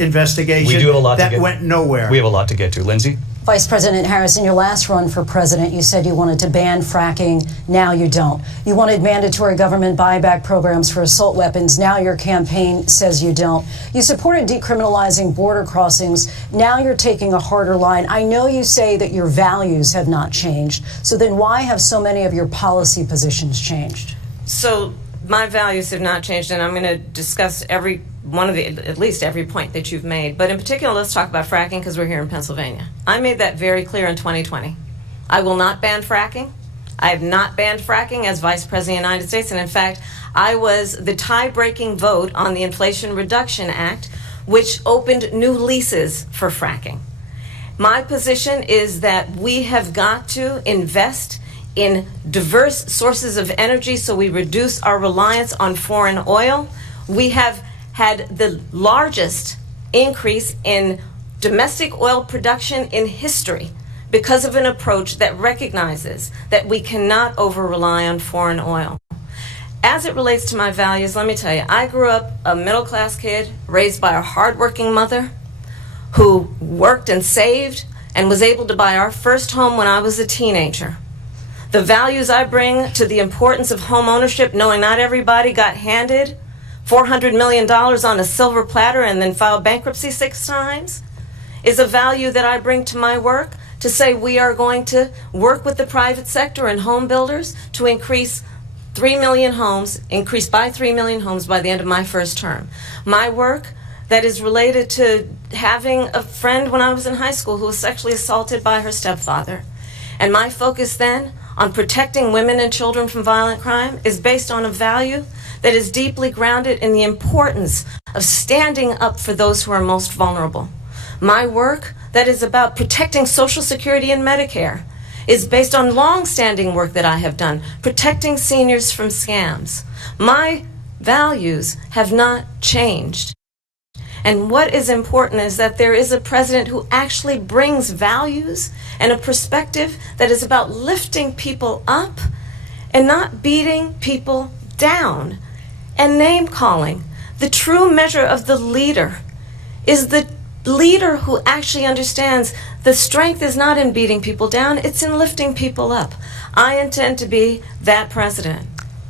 investigation We do have a lot that went nowhere. We have a lot to get to. Lindsay? Vice President Harris, in your last run for president, you said you wanted to ban fracking. Now you don't. You wanted mandatory government buyback programs for assault weapons. Now your campaign says you don't. You supported decriminalizing border crossings. Now you're taking a harder line. I know you say that your values have not changed. So then why have so many of your policy positions changed? So my values have not changed, and I'm going to discuss every one of the, at least every point that you've made. But in particular, let's talk about fracking, because we're here in Pennsylvania. I made that very clear in 2020. I will not ban fracking. I have not banned fracking as Vice President of the United States, and in fact, I was the tie-breaking vote on the Inflation Reduction Act, which opened new leases for fracking. My position is that we have got to invest in diverse sources of energy so we reduce our reliance on foreign oil. We have had the largest increase in domestic oil production in history because of an approach that recognizes that we cannot over-rely on foreign oil. As it relates to my values, let me tell you, I grew up a middle-class kid raised by a hardworking mother who worked and saved and was able to buy our first home when I was a teenager. The values I bring to the importance of home ownership, knowing not everybody got handed $400 million on a silver platter and then filed bankruptcy 6 times, is a value that I bring to my work, to say we are going to work with the private sector and home builders to increase 3 million homes, increase by 3 million homes by the end of my first term. My work that is related to having a friend when I was in high school who was sexually assaulted by her stepfather. And my focus then on protecting women and children from violent crime is based on a value that is deeply grounded in the importance of standing up for those who are most vulnerable. My work that is about protecting Social Security and Medicare is based on long-standing work that I have done, protecting seniors from scams. My values have not changed. And what is important is that there is a president who actually brings values and a perspective that is about lifting people up and not beating people down. And name calling. The true measure of the leader is the leader who actually understands the strength is not in beating people down, it's in lifting people up. I intend to be that president.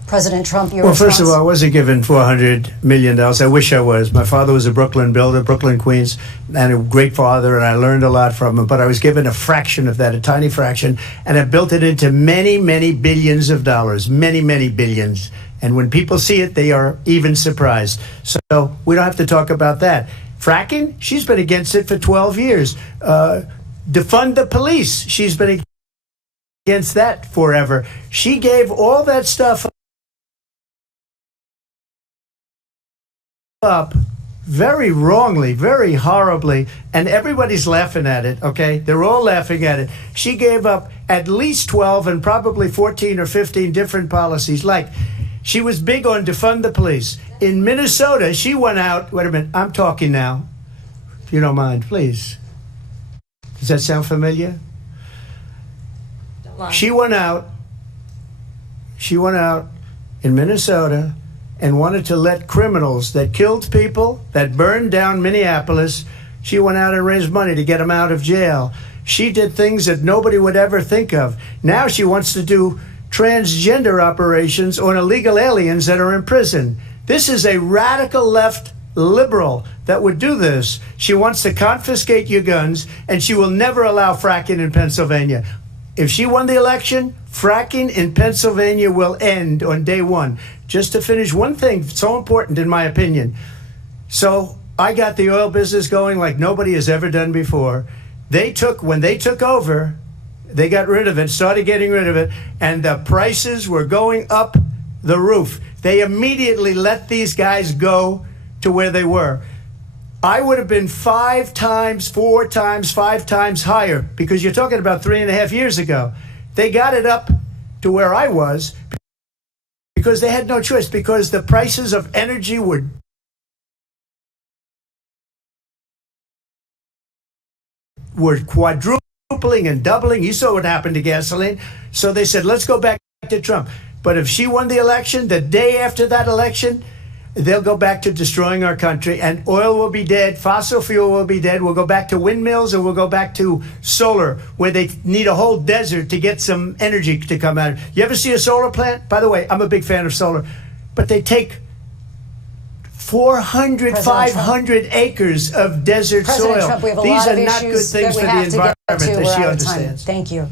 President Trump, your Well, response? first of all, I wasn't given $400 million. I wish I was. My father was a Brooklyn builder, Brooklyn, Queens, and a great father, and I learned a lot from him. But I was given a fraction of that, a tiny fraction, and I built it into many, many billions of dollars, many, many billions. And when people see it, they are even surprised. So we don't have to talk about that. Fracking, she's been against it for 12 years. Defund the police, she's been against that forever. She gave all that stuff up very wrongly, very horribly, and everybody's laughing at it, okay? They're all laughing at it. She gave up at least 12 and probably 14 or 15 different policies. Like, she was big on defund the police. In Minnesota, she went out, wait a minute, I'm talking now, if you don't mind, please. Does that sound familiar? She went out in Minnesota and wanted to let criminals that killed people, that burned down Minneapolis, she went out and raised money to get them out of jail. She did things that nobody would ever think of. Now she wants to do transgender operations on illegal aliens that are in prison. This is a radical left liberal that would do this. She wants to confiscate your guns, and she will never allow fracking in Pennsylvania. If she won the election, fracking in Pennsylvania will end on day one. Just to finish, one thing so important in my opinion. So I got the oil business going like nobody has ever done before. When they took over, they got rid of it, started getting rid of it, and the prices were going up the roof. They immediately let these guys go to where they were. I would have been 5 times, 4 times, 5 times higher, because you're talking about 3.5 years ago. They got it up to where I was because they had no choice, because the prices of energy were quadrupling and doubling. You saw what happened to gasoline. So they said, let's go back to Trump. But if she won the election, the day after that election, they'll go back to destroying our country, and oil will be dead, fossil fuel will be dead, we'll go back to windmills, and we'll go back to solar, where they need a whole desert to get some energy to come out. You ever see a solar plant? By the way, I'm a big fan of solar, but they take 400, 500 acres of desert President soil. Trump, we have a These lot are of not good issues things that for we the have to get environment, to. as We're she out of time. understands. Thank you.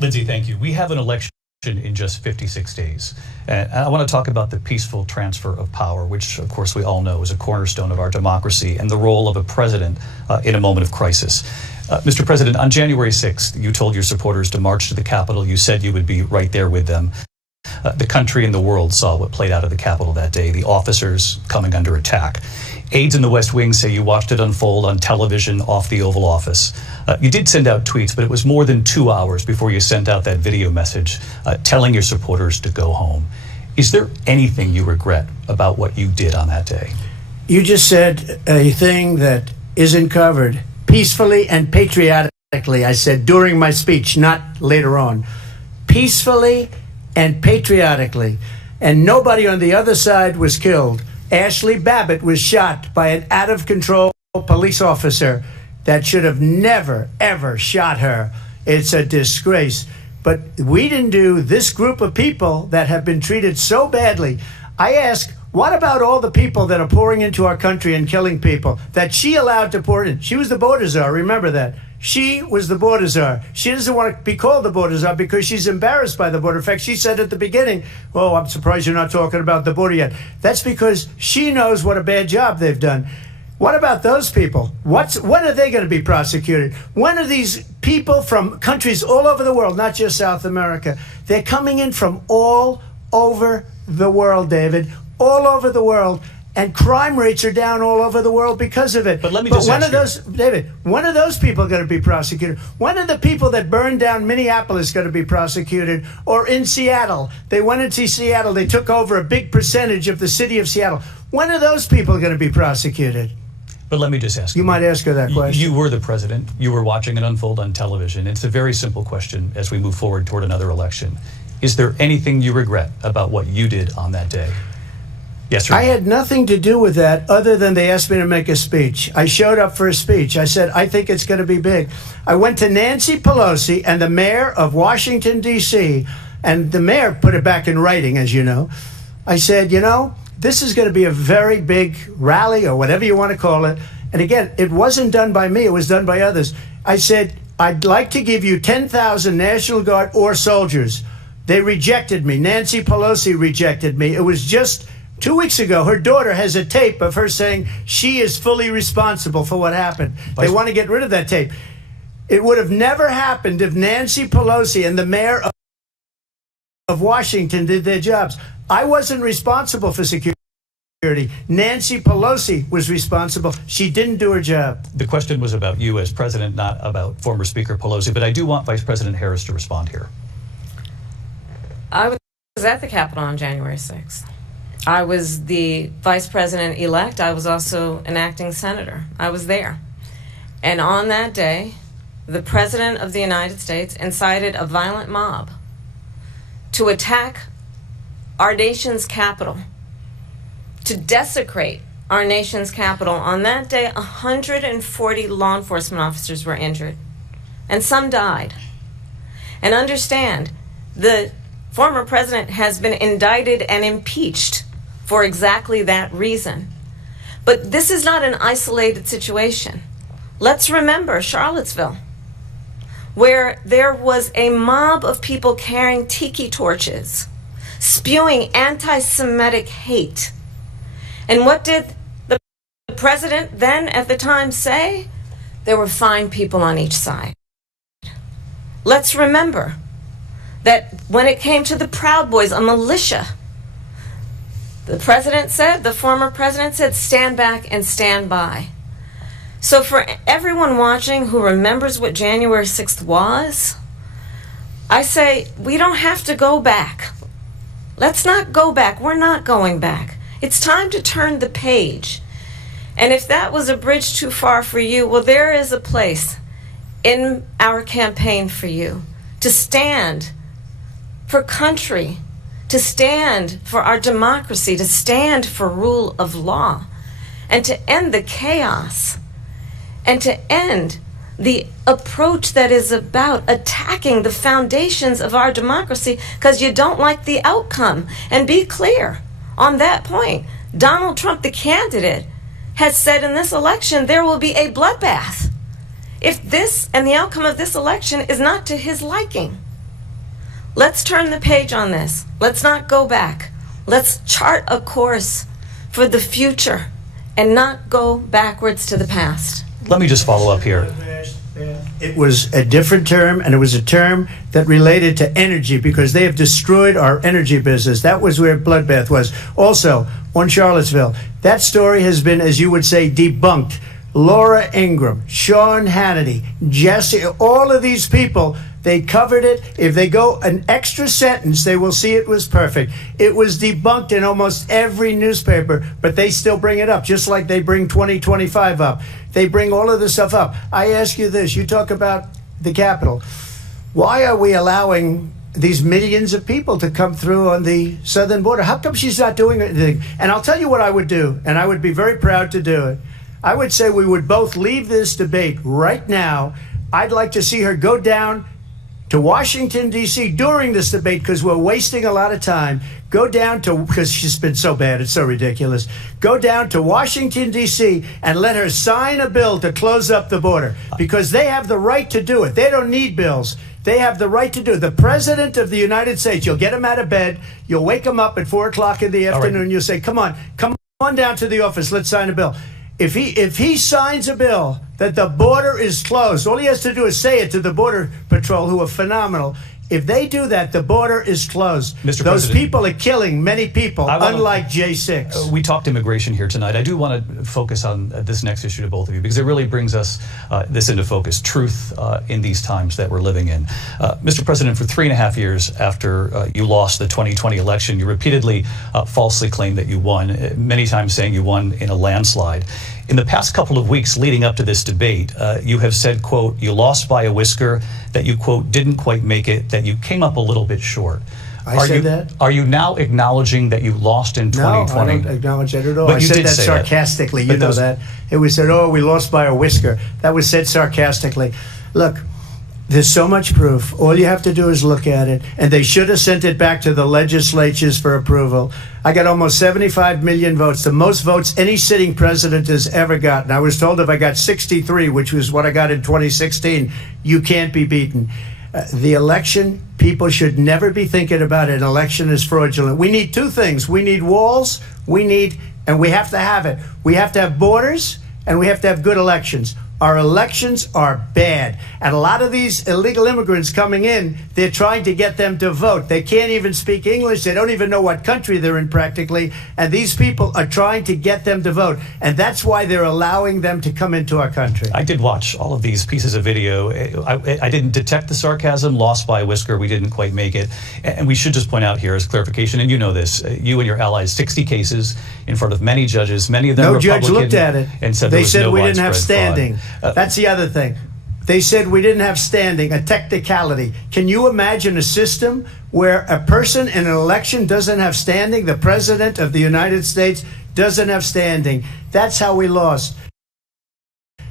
Lindsay, thank you. We have an election in just 56 days. And I want to talk about the peaceful transfer of power, which, of course, we all know is a cornerstone of our democracy, and the role of a president in a moment of crisis. Mr. President, on January 6th, you told your supporters to march to the Capitol. You said you would be right there with them. The country and the world saw what played out of the Capitol that day, the officers coming under attack. Aides in the West Wing say you watched it unfold on television off the Oval Office. You did send out tweets, but it was more than 2 hours before you sent out that video message telling your supporters to go home. Is there anything you regret about what you did on that day? You just said a thing that isn't covered. Peacefully and patriotically, I said during my speech, not later on. Peacefully and patriotically. And nobody on the other side was killed. Ashley Babbitt was shot by an out-of-control police officer that should have never, ever shot her. It's a disgrace. But we didn't do this group of people that have been treated so badly. I ask, what about all the people that are pouring into our country and killing people that she allowed to pour in? She was the border czar, remember that. She was the border czar. She doesn't want to be called the border czar because she's embarrassed by the border. In fact, she said at the beginning, oh, I'm surprised you're not talking about the border yet. That's because she knows what a bad job they've done. What about those people? When are they going to be prosecuted? When are these people from countries all over the world, not just South America? They're coming in from all over the world, David, all over the world. And crime rates are down all over the world because of it. But let me just when are those, David, when are those people going to be prosecuted? When are the people that burned down Minneapolis going to be prosecuted? Or in Seattle? They went into Seattle. They took over a big percentage of the city of Seattle. When are those people going to be prosecuted? But let me just ask you. You might ask her that question. You were the president. You were watching it unfold on television. It's a very simple question as we move forward toward another election. Is there anything you regret about what you did on that day? Yes or no? I had nothing to do with that other than they asked me to make a speech. I showed up for a speech. I said, I think it's going to be big. I went to Nancy Pelosi and the mayor of Washington, D.C., and the mayor put it back in writing, as you know. I said, you know, this is going to be a very big rally or whatever you want to call it. And again, it wasn't done by me. It was done by others. I said, I'd like to give you 10,000 National Guard or soldiers. They rejected me. Nancy Pelosi rejected me. It was just 2 weeks ago. Her daughter has a tape of her saying she is fully responsible for what happened. They want to get rid of that tape. It would have never happened if Nancy Pelosi and the mayor of Washington did their jobs. I wasn't responsible for security. Nancy Pelosi was responsible. She didn't do her job. The question was about you as president, not about former Speaker Pelosi, but I do want Vice President Harris to respond here. I was at the Capitol on January 6th. I was the vice president-elect. I was also an acting senator. I was there. And on that day, the President of the United States incited a violent mob to attack our nation's capital, to desecrate our nation's capital. On that day, 140 law enforcement officers were injured, and some died. And understand, the former president has been indicted and impeached for exactly that reason. But this is not an isolated situation. Let's remember Charlottesville, where there was a mob of people carrying tiki torches, spewing anti-Semitic hate. And what did the president then at the time say? There were fine people on each side. Let's remember that when it came to the Proud Boys, a militia, the president said, the former president said, stand back and stand by. So for everyone watching who remembers what January 6th was, I say we don't have to go back. Let's not go back. We're not going back. It's time to turn the page. And if that was a bridge too far for you, well, there is a place in our campaign for you to stand for country, to stand for our democracy, to stand for rule of law, and to end the chaos, and to end the approach that is about attacking the foundations of our democracy because you don't like the outcome. And be clear on that point. Donald Trump, the candidate, has said in this election there will be a bloodbath if this and the outcome of this election is not to his liking. Let's turn the page on this. Let's not go back. Let's chart a course for the future and not go backwards to the past. Let me just follow up here. It was a different term, and it was a term that related to energy because they have destroyed our energy business. That was where bloodbath was. Also, on Charlottesville, that story has been, as you would say, debunked. Laura Ingraham, Sean Hannity, Jesse, all of these people, they covered it. If they go an extra sentence, they will see it was perfect. It was debunked in almost every newspaper, but they still bring it up, just like they bring 2025 up. They bring all of this stuff up. I ask you this, you talk about the Capitol. Why are we allowing these millions of people to come through on the southern border? How come she's not doing anything? And I'll tell you what I would do, and I would be very proud to do it. I would say we would both leave this debate right now. I'd like to see her go down to Washington, D.C. during this debate because we're wasting a lot of time. Go down to, because she's been so bad, it's so ridiculous. Go down to Washington, D.C. and let her sign a bill to close up the border because they have the right to do it. They don't need bills. They have the right to do it. The President of the United States, you'll get him out of bed. You'll wake him up at 4 o'clock in the afternoon. You'll say, come on down to the office. Let's sign a bill. If he signs a bill that the border is closed, all he has to do is say it to the Border Patrol, who are phenomenal. If they do that, the border is closed. Mr. Those President, people are killing many people, unlike J6. We talked immigration here tonight. I do want to focus on this next issue to both of you because it really brings us this into focus, truth in these times that we're living in. Mr. President, for 3.5 years after you lost the 2020 election, you repeatedly falsely claimed that you won, many times saying you won in a landslide. In the past couple of weeks leading up to this debate, you have said, quote, you lost by a whisker, that you, quote, didn't quite make it, that you came up a little bit short. I said that? Are you now acknowledging that you lost in 2020? No, I don't acknowledge that at all. But I you said did that say sarcastically. that. You know that. It was said, oh, we lost by a whisker. That was said sarcastically. Look, there's so much proof. All you have to do is look at it. And they should have sent it back to the legislatures for approval. I got almost 75 million votes, the most votes any sitting president has ever gotten. I was told if I got 63, which was what I got in 2016, you can't be beaten. The election, people should never be thinking about an election as fraudulent. We need two things. We need walls, and we have to have it. We have to have borders, and we have to have good elections. Our elections are bad. And a lot of these illegal immigrants coming in, they're trying to get them to vote. They can't even speak English. They don't even know what country they're in practically. And these people are trying to get them to vote. And that's why they're allowing them to come into our country. I did watch all of these pieces of video. I didn't detect the sarcasm, lost by a whisker. We didn't quite make it. And we should just point out here as clarification, and you know this, you and your allies, 60 cases in front of many judges, many of them Republican. No judge looked at it. And said they said no we didn't have widespread standing. fraud. That's the other thing. They said we didn't have standing, a technicality. Can you imagine a system where a person in an election doesn't have standing? The president of the United States doesn't have standing. That's how we lost.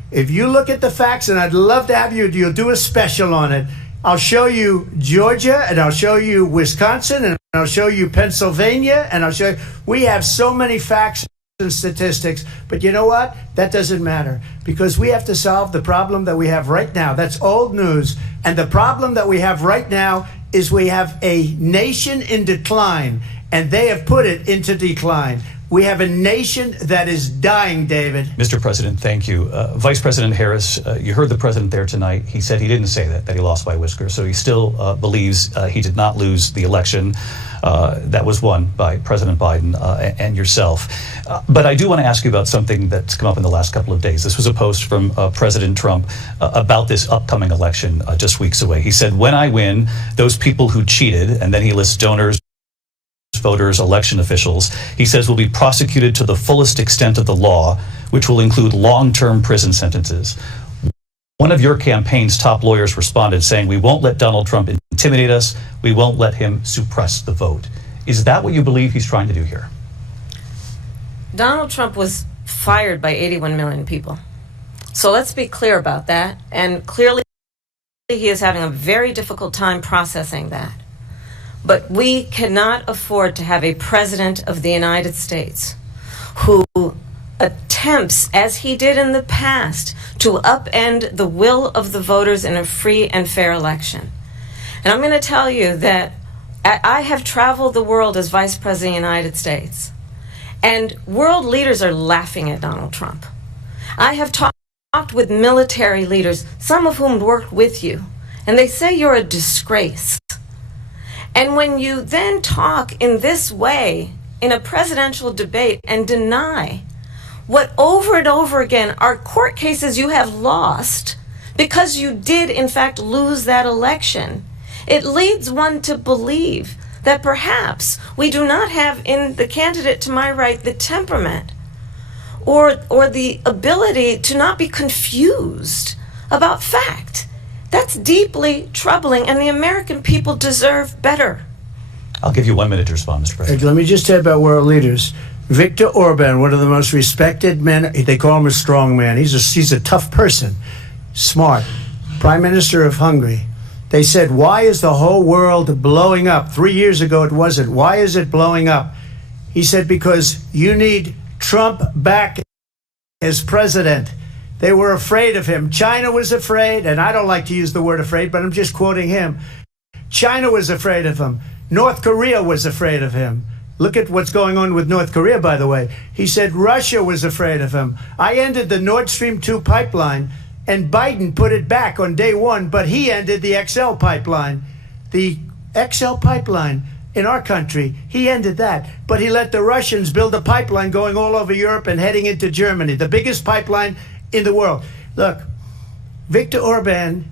If you look at the facts, and I'd love to have you'll do a special on it. I'll show you Georgia, and I'll show you Wisconsin, and I'll show you Pennsylvania, and I'll show you. We have so many facts and statistics, but you know what? That doesn't matter because we have to solve the problem that we have right now. That's old news. And the problem that we have right now is we have a nation in decline, and they have put it into decline. We have a nation that is dying, David. Mr. President, thank you. Vice President Harris, you heard the president there tonight. He said he didn't say that he lost by a whisker. So he still believes he did not lose the election that was won by President Biden and yourself. But I do want to ask you about something that's come up in the last couple of days. This was a post from President Trump about this upcoming election just weeks away. He said, when I win, those people who cheated, and then he lists donors, voters, election officials, he says will be prosecuted to the fullest extent of the law, which will include long-term prison sentences. One of your campaign's top lawyers responded saying, we won't let Donald Trump intimidate us. We won't let him suppress the vote. Is that what you believe he's trying to do here? Donald Trump was fired by 81 million people. So let's be clear about that. And clearly he is having a very difficult time processing that. But we cannot afford to have a president of the United States who attempts, as he did in the past, to upend the will of the voters in a free and fair election. And I'm going to tell you that I have traveled the world as Vice President of the United States, and world leaders are laughing at Donald Trump. I have talked with military leaders, some of whom worked with you, and they say you're a disgrace. And when you then talk in this way in a presidential debate and deny what over and over again are court cases you have lost because you did in fact lose that election, it leads one to believe that perhaps we do not have in the candidate to my right the temperament or the ability to not be confused about fact. That's deeply troubling, and the American people deserve better. I'll give you 1 minute to respond, Mr. President. Let me just tell you about world leaders. Viktor Orban, one of the most respected men, they call him a strong man. He's a tough person, smart. Prime Minister of Hungary. They said, why is the whole world blowing up? 3 years ago it wasn't. Why is it blowing up? He said, because you need Trump back as president. They were afraid of him. China was afraid, and I don't like to use the word afraid, but I'm just quoting him. China was afraid of him. North Korea was afraid of him. Look at what's going on with North Korea, by the way. He said Russia was afraid of him. I ended the Nord Stream 2 pipeline, and Biden put it back on day one, but he ended the XL pipeline. The XL pipeline in our country, he ended that. But he let the Russians build a pipeline going all over Europe and heading into Germany, the biggest pipeline in the world. Look, Viktor Orban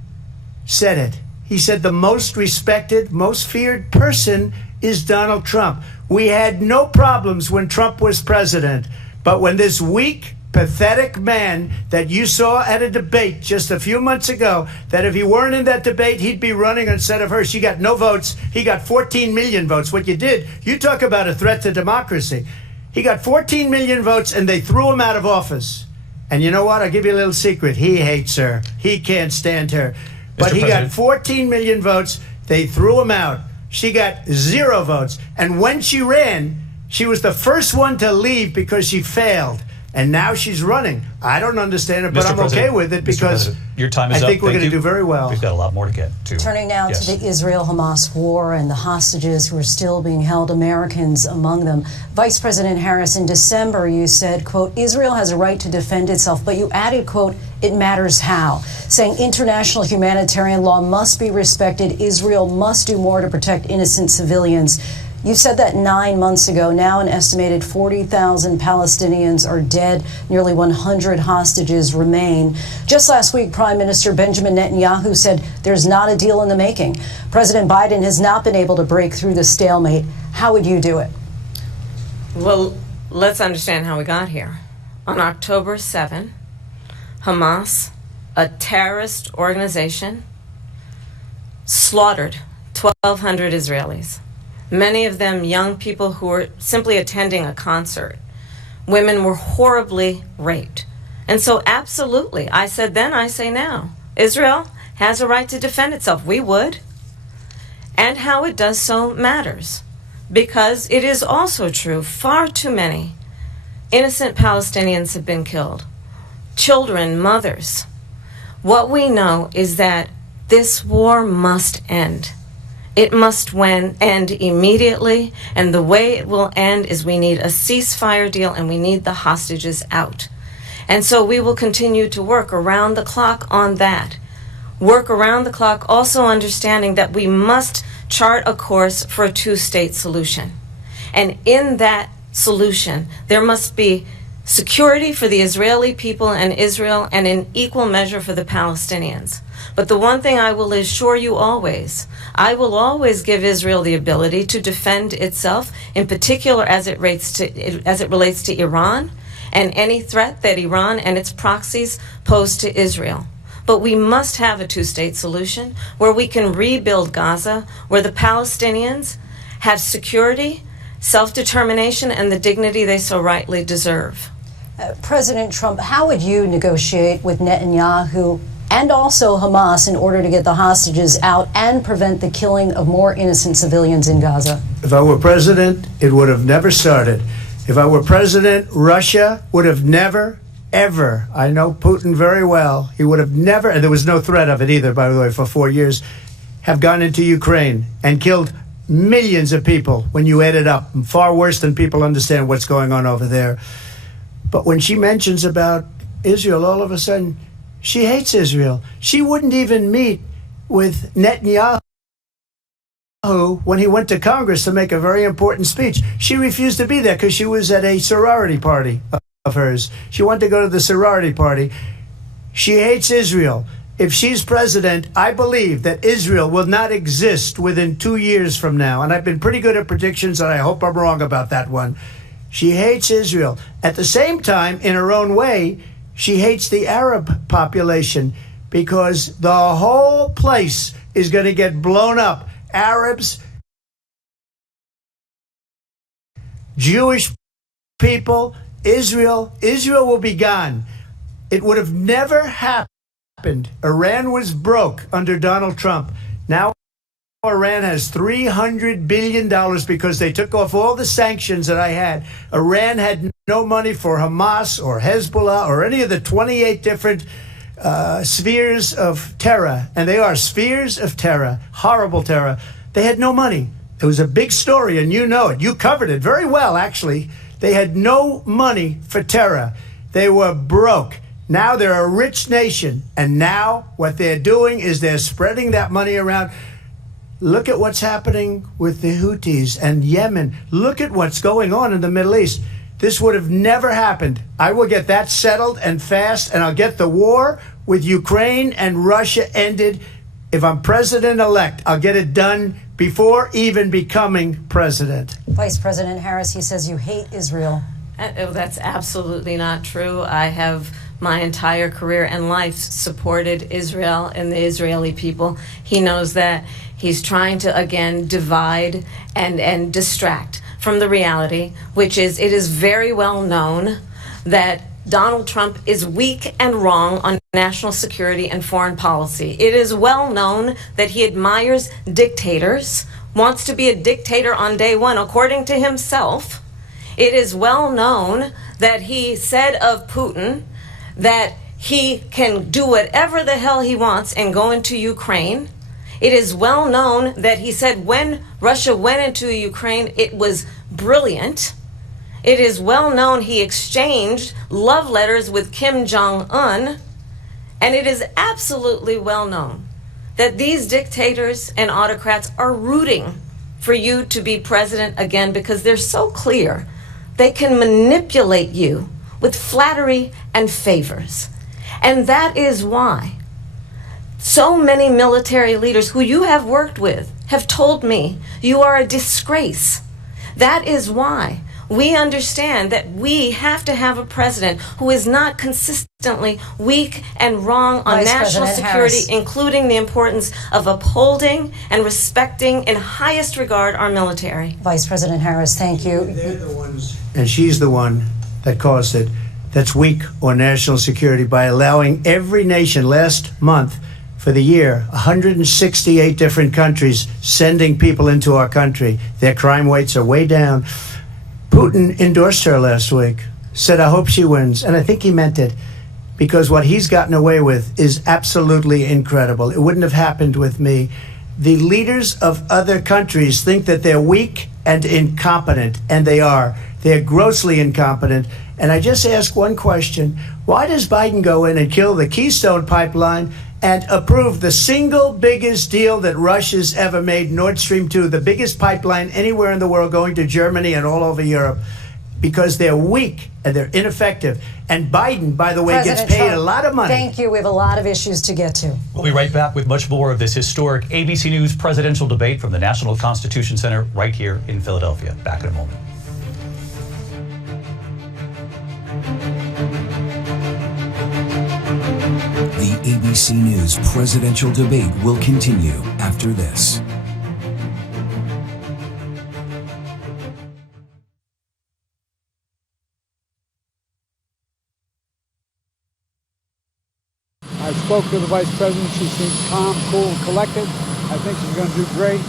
said it. He said the most respected, most feared person is Donald Trump. We had no problems when Trump was president, but when this weak, pathetic man that you saw at a debate just a few months ago, that if he weren't in that debate, he'd be running instead of her. She got no votes. He got 14 million votes. What you did, you talk about a threat to democracy. He got 14 million votes, and they threw him out of office. And you know what? I'll give you a little secret. He hates her. He can't stand her. But he got 14 million votes. They threw him out. She got 0 votes. And when she ran, she was the first one to leave because she failed. And now she's running. I don't understand it, but I'm okay with it because your time is I think up. we're going to do very well. We've got a lot more to get to. Turning now to the Israel-Hamas war and the hostages who are still being held, Americans among them. Vice President Harris, in December, you said, quote, Israel has a right to defend itself, but you added, quote, it matters how, saying international humanitarian law must be respected. Israel must do more to protect innocent civilians. You said that 9 months ago. Now an estimated 40,000 Palestinians are dead. Nearly 100 hostages remain. Just last week, Prime Minister Benjamin Netanyahu said there's not a deal in the making. President Biden has not been able to break through the stalemate. How would you do it? Well, let's understand how we got here. On October 7, Hamas, a terrorist organization, slaughtered 1,200 Israelis. Many of them young people who were simply attending a concert. Women were horribly raped. And so absolutely, I said then, I say now, Israel has a right to defend itself. We would. And how it does so matters. Because it is also true, far too many innocent Palestinians have been killed. Children, mothers. What we know is that this war must end. It must end immediately, and the way it will end is we need a ceasefire deal and we need the hostages out. And so we will continue to work around the clock on that. Work around the clock, also understanding that we must chart a course for a two-state solution. And in that solution, there must be security for the Israeli people and Israel, and in equal measure for the Palestinians. But the one thing I will assure you always, I will always give Israel the ability to defend itself, in particular as it relates to Iran and any threat that Iran and its proxies pose to Israel. But we must have a two-state solution where we can rebuild Gaza, where the Palestinians have security, self-determination, and the dignity they so rightly deserve. President Trump, how would you negotiate with Netanyahu and also Hamas in order to get the hostages out and prevent the killing of more innocent civilians in Gaza? If I were president, it would have never started. If I were president, Russia would have never, ever, I know Putin very well, he would have never, and there was no threat of it either, by the way, for 4 years, have gone into Ukraine and killed millions of people when you add it up, far worse than people understand what's going on over there. But when she mentions about Israel, all of a sudden, she hates Israel. She wouldn't even meet with Netanyahu when he went to Congress to make a very important speech. She refused to be there because she was at a sorority party of hers. She wanted to go to the sorority party. She hates Israel. If she's president, I believe that Israel will not exist within 2 years from now. And I've been pretty good at predictions, and I hope I'm wrong about that one. She hates Israel. At the same time, in her own way, she hates the Arab population because the whole place is going to get blown up. Arabs, Jewish people, Israel will be gone. It would have never happened. Iran was broke under Donald Trump. Now Iran has $300 billion because they took off all the sanctions that I had. Iran had no money for Hamas or Hezbollah or any of the 28 different spheres of terror. And they are spheres of terror, horrible terror. They had no money. It was a big story, and you know it. You covered it very well, actually. They had no money for terror. They were broke. Now they're a rich nation, and now what they're doing is they're spreading that money around. Look at what's happening with the Houthis and Yemen. Look at what's going on in the Middle East. This would have never happened. I will get that settled and fast, and I'll get the war with Ukraine and Russia ended. If I'm president-elect, I'll get it done before even becoming president. Vice President Harris, he says you hate Israel. That's absolutely not true. I have my entire career and life supported Israel and the Israeli people. He knows that. He's trying to, again, divide and distract from the reality, which is it is very well known that Donald Trump is weak and wrong on national security and foreign policy. It is well known that he admires dictators, wants to be a dictator on day one, according to himself. It is well known that he said of Putin that he can do whatever the hell he wants and go into Ukraine. It is well known that he said when Russia went into Ukraine, it was brilliant. It is well known he exchanged love letters with Kim Jong-un. And it is absolutely well known that these dictators and autocrats are rooting for you to be president again because they're so clear they can manipulate you with flattery and favors. And that is why so many military leaders who you have worked with have told me you are a disgrace. That is why we understand that we have to have a president who is not consistently weak and wrong on national security, including the importance of upholding and respecting in highest regard our military. Vice President Harris, thank you. They're the ones, and she's the one that caused it, that's weak on national security by allowing every nation last month for the year, 168 different countries sending people into our country. Their crime rates are way down. Putin endorsed her last week, said, I hope she wins. And I think he meant it because what he's gotten away with is absolutely incredible. It wouldn't have happened with me. The leaders of other countries think that they're weak and incompetent, and they are. They're grossly incompetent. And I just ask one question. Why does Biden go in and kill the Keystone Pipeline and approve the single biggest deal that Russia's ever made, Nord Stream 2, the biggest pipeline anywhere in the world going to Germany and all over Europe? Because they're weak and they're ineffective. And Biden, by the way, President gets paid Trump, a lot of money. Thank you. We have a lot of issues to get to. We'll be right back with much more of this historic ABC News presidential debate from the National Constitution Center right here in Philadelphia. Back in a moment. The ABC News presidential debate will continue after this. I spoke to the vice president. She seemed calm, cool, and collected. I think she's going to do great.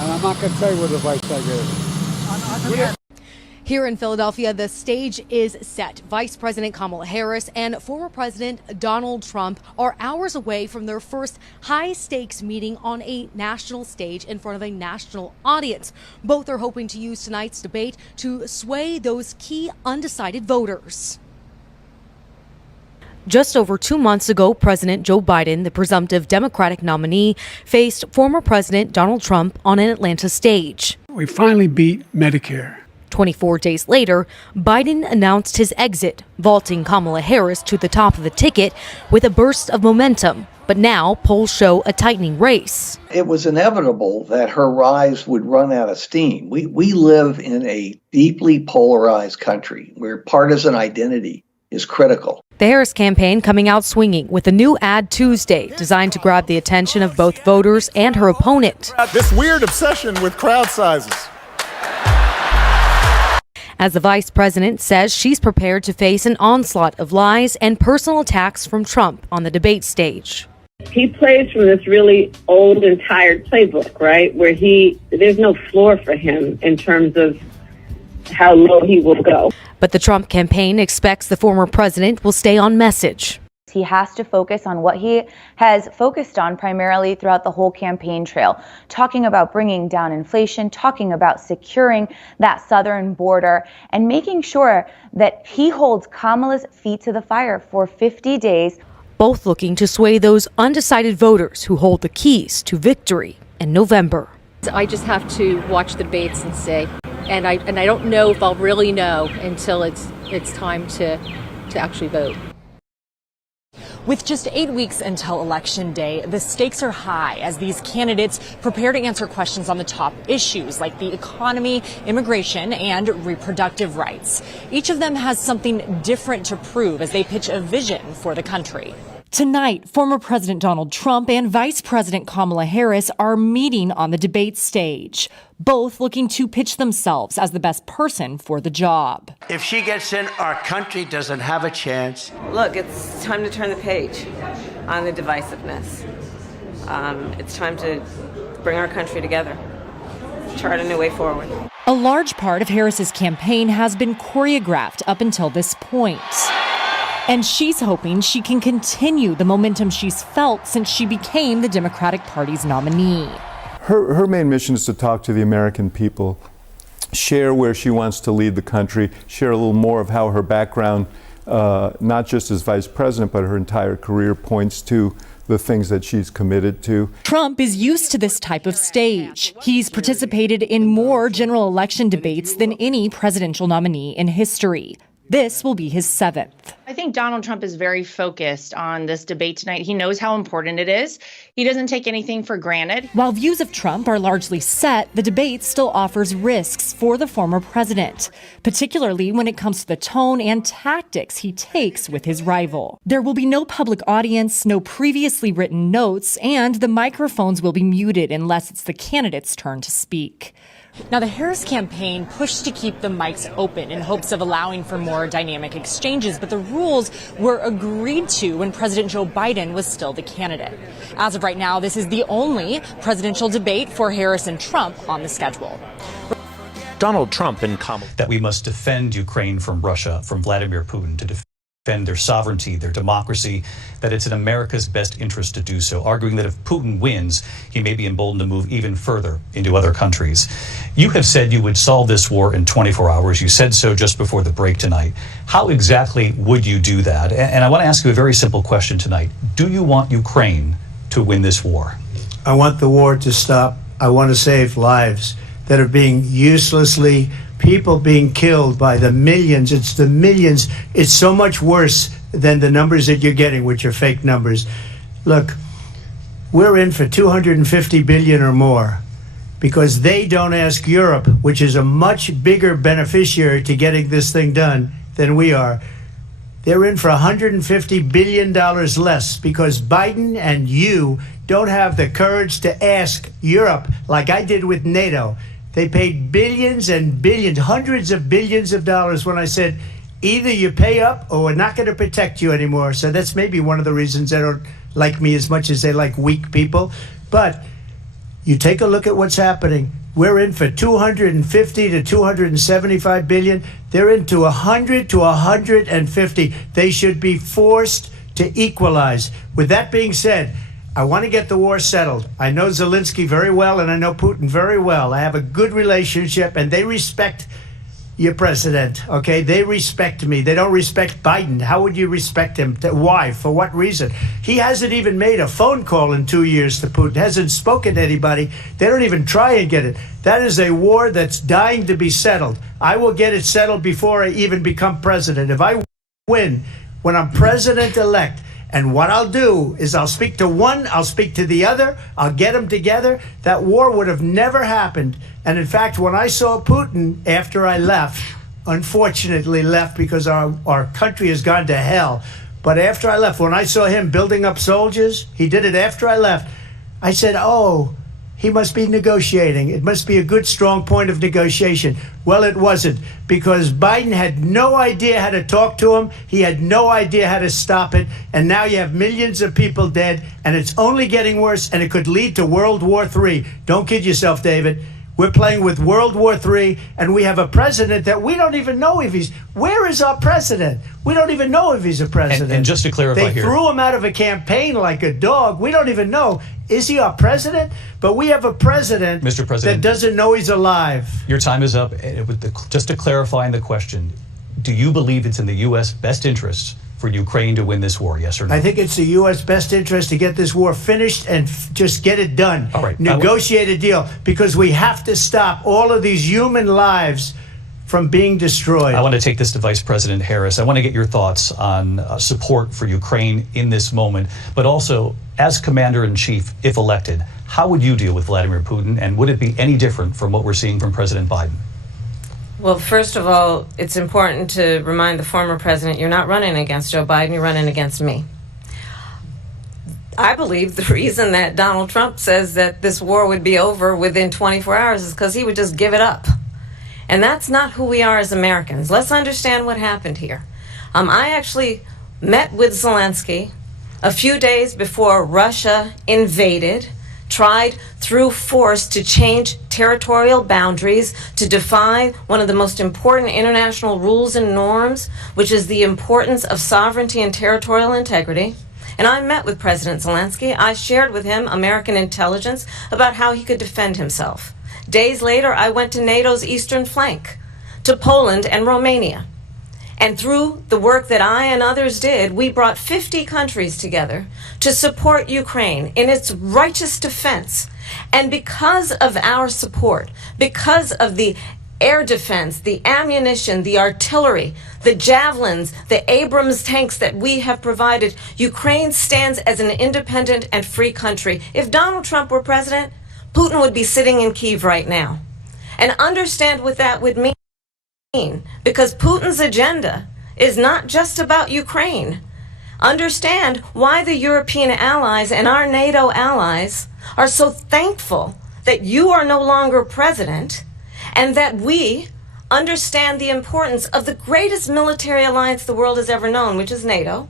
And I'm not going to tell you what advice I gave her. Here in Philadelphia, the stage is set. Vice President Kamala Harris and former President Donald Trump are hours away from their first high-stakes meeting on a national stage in front of a national audience. Both are hoping to use tonight's debate to sway those key undecided voters. Just over 2 months ago, President Joe Biden, the presumptive Democratic nominee, faced former President Donald Trump on an Atlanta stage. We finally beat Medicare. 24 days later, Biden announced his exit, vaulting Kamala Harris to the top of the ticket with a burst of momentum. But now polls show a tightening race. It was inevitable that her rise would run out of steam. We live in a deeply polarized country where partisan identity is critical. The Harris campaign coming out swinging with a new ad Tuesday designed to grab the attention of both voters and her opponent. This weird obsession with crowd sizes. As the vice president says she's prepared to face an onslaught of lies and personal attacks from Trump on the debate stage. He plays from this really old and tired playbook, right? Where there's no floor for him in terms of how low he will go. But the Trump campaign expects the former president will stay on message. He has to focus on what he has focused on primarily throughout the whole campaign trail, talking about bringing down inflation, talking about securing that southern border, and making sure that he holds Kamala's feet to the fire for 50 days. Both looking to sway those undecided voters who hold the keys to victory in November. I just have to watch the debates and see. And I don't know if I'll really know until it's time to actually vote. With just 8 weeks until Election Day, the stakes are high as these candidates prepare to answer questions on the top issues like the economy, immigration, and reproductive rights. Each of them has something different to prove as they pitch a vision for the country. Tonight, former President Donald Trump and Vice President Kamala Harris are meeting on the debate stage, both looking to pitch themselves as the best person for the job. If she gets in, our country doesn't have a chance. Look, it's time to turn the page on the divisiveness. It's time to bring our country together, chart a new way forward. A large part of Harris's campaign has been choreographed up until this point. And she's hoping she can continue the momentum she's felt since she became the Democratic Party's nominee. Her main mission is to talk to the American people, share where she wants to lead the country, share a little more of how her background, not just as vice president, but her entire career points to the things that she's committed to. Trump is used to this type of stage. He's participated in more general election debates than any presidential nominee in history. This will be his 7th. I think Donald Trump is very focused on this debate tonight. He knows how important it is. He doesn't take anything for granted. While views of Trump are largely set, the debate still offers risks for the former president, particularly when it comes to the tone and tactics he takes with his rival. There will be no public audience, no previously written notes, and the microphones will be muted unless it's the candidate's turn to speak. Now, the Harris campaign pushed to keep the mics open in hopes of allowing for more dynamic exchanges, but the rules were agreed to when President Joe Biden was still the candidate. As of right now, this is the only presidential debate for Harris and Trump on the schedule. Donald Trump and Kamala. That we must defend Ukraine from Russia, from Vladimir Putin, to defend their sovereignty, their democracy, that it's in America's best interest to do so, arguing that if Putin wins, he may be emboldened to move even further into other countries. You have said you would solve this war in 24 hours. You said so just before the break tonight. How exactly would you do that? And I want to ask you a very simple question tonight. Do you want Ukraine to win this war? I want the war to stop. I want to save lives that are being uselessly, people being killed by the millions. It's the millions. It's so much worse than the numbers that you're getting, which are fake numbers. Look, we're in for 250 billion or more because they don't ask Europe, which is a much bigger beneficiary to getting this thing done than we are. They're in for $150 billion less because Biden and you don't have the courage to ask Europe like I did with NATO. They paid billions and billions, hundreds of billions of dollars when I said, either you pay up or we're not going to protect you anymore. So that's maybe one of the reasons they don't like me as much as they like weak people. But you take a look at what's happening. We're in for 250 to 275 billion. They're into 100 to 150. They should be forced to equalize. With that being said, I want to get the war settled. I know Zelensky very well, and I know Putin very well. I have a good relationship, and they respect your president, okay? They respect me. They don't respect Biden. How would you respect him? Why? For what reason? He hasn't even made a phone call in 2 years to Putin, hasn't spoken to anybody. They don't even try and get it. That is a war that's dying to be settled. I will get it settled before I even become president. If I win, when I'm president-elect, and what I'll do is I'll speak to one, I'll speak to the other, I'll get them together. That war would have never happened. And in fact, when I saw Putin after I left, unfortunately left because our country has gone to hell. But after I left, when I saw him building up soldiers, he did it after I left. I said, oh, he must be negotiating. It must be a good, strong point of negotiation. Well, it wasn't, because Biden had no idea how to talk to him. He had no idea how to stop it. And now you have millions of people dead, and it's only getting worse, and it could lead to World War III. Don't kid yourself, David. We're playing with World War III, and we have a president that we don't even know if he's... Where is our president? We don't even know if he's a president. And just to clarify they here... They threw him out of a campaign like a dog. We don't even know. Is he our president? But we have a president, Mr. President, that doesn't know he's alive. Your time is up. Just to clarify the question, do you believe it's in the U.S. best interest for Ukraine to win this war, yes or no? I think it's the U.S. best interest to get this war finished and just get it done. All right. Negotiate a deal, because we have to stop all of these human lives from being destroyed. I want to take this to Vice President Harris. I want to get your thoughts on support for Ukraine in this moment, but also as Commander-in-Chief, if elected, how would you deal with Vladimir Putin, and would it be any different from what we're seeing from President Biden? Well, first of all, it's important to remind the former president you're not running against Joe Biden, you're running against me. I believe the reason that Donald Trump says that this war would be over within 24 hours is because he would just give it up. And that's not who we are as Americans. Let's understand what happened here. I actually met with Zelensky a few days before Russia invaded, tried through force to change territorial boundaries, to defy one of the most important international rules and norms, which is the importance of sovereignty and territorial integrity. And I met with President Zelensky. I shared with him American intelligence about how he could defend himself. Days later, I went to NATO's eastern flank, to Poland and Romania. And through the work that I and others did, we brought 50 countries together to support Ukraine in its righteous defense. And because of our support, because of the air defense, the ammunition, the artillery, the javelins, the Abrams tanks that we have provided, Ukraine stands as an independent and free country. If Donald Trump were president, Putin would be sitting in Kyiv right now. And understand what that would mean. Because Putin's agenda is not just about Ukraine. Understand why the European allies and our NATO allies are so thankful that you are no longer president, and that we understand the importance of the greatest military alliance the world has ever known, which is NATO,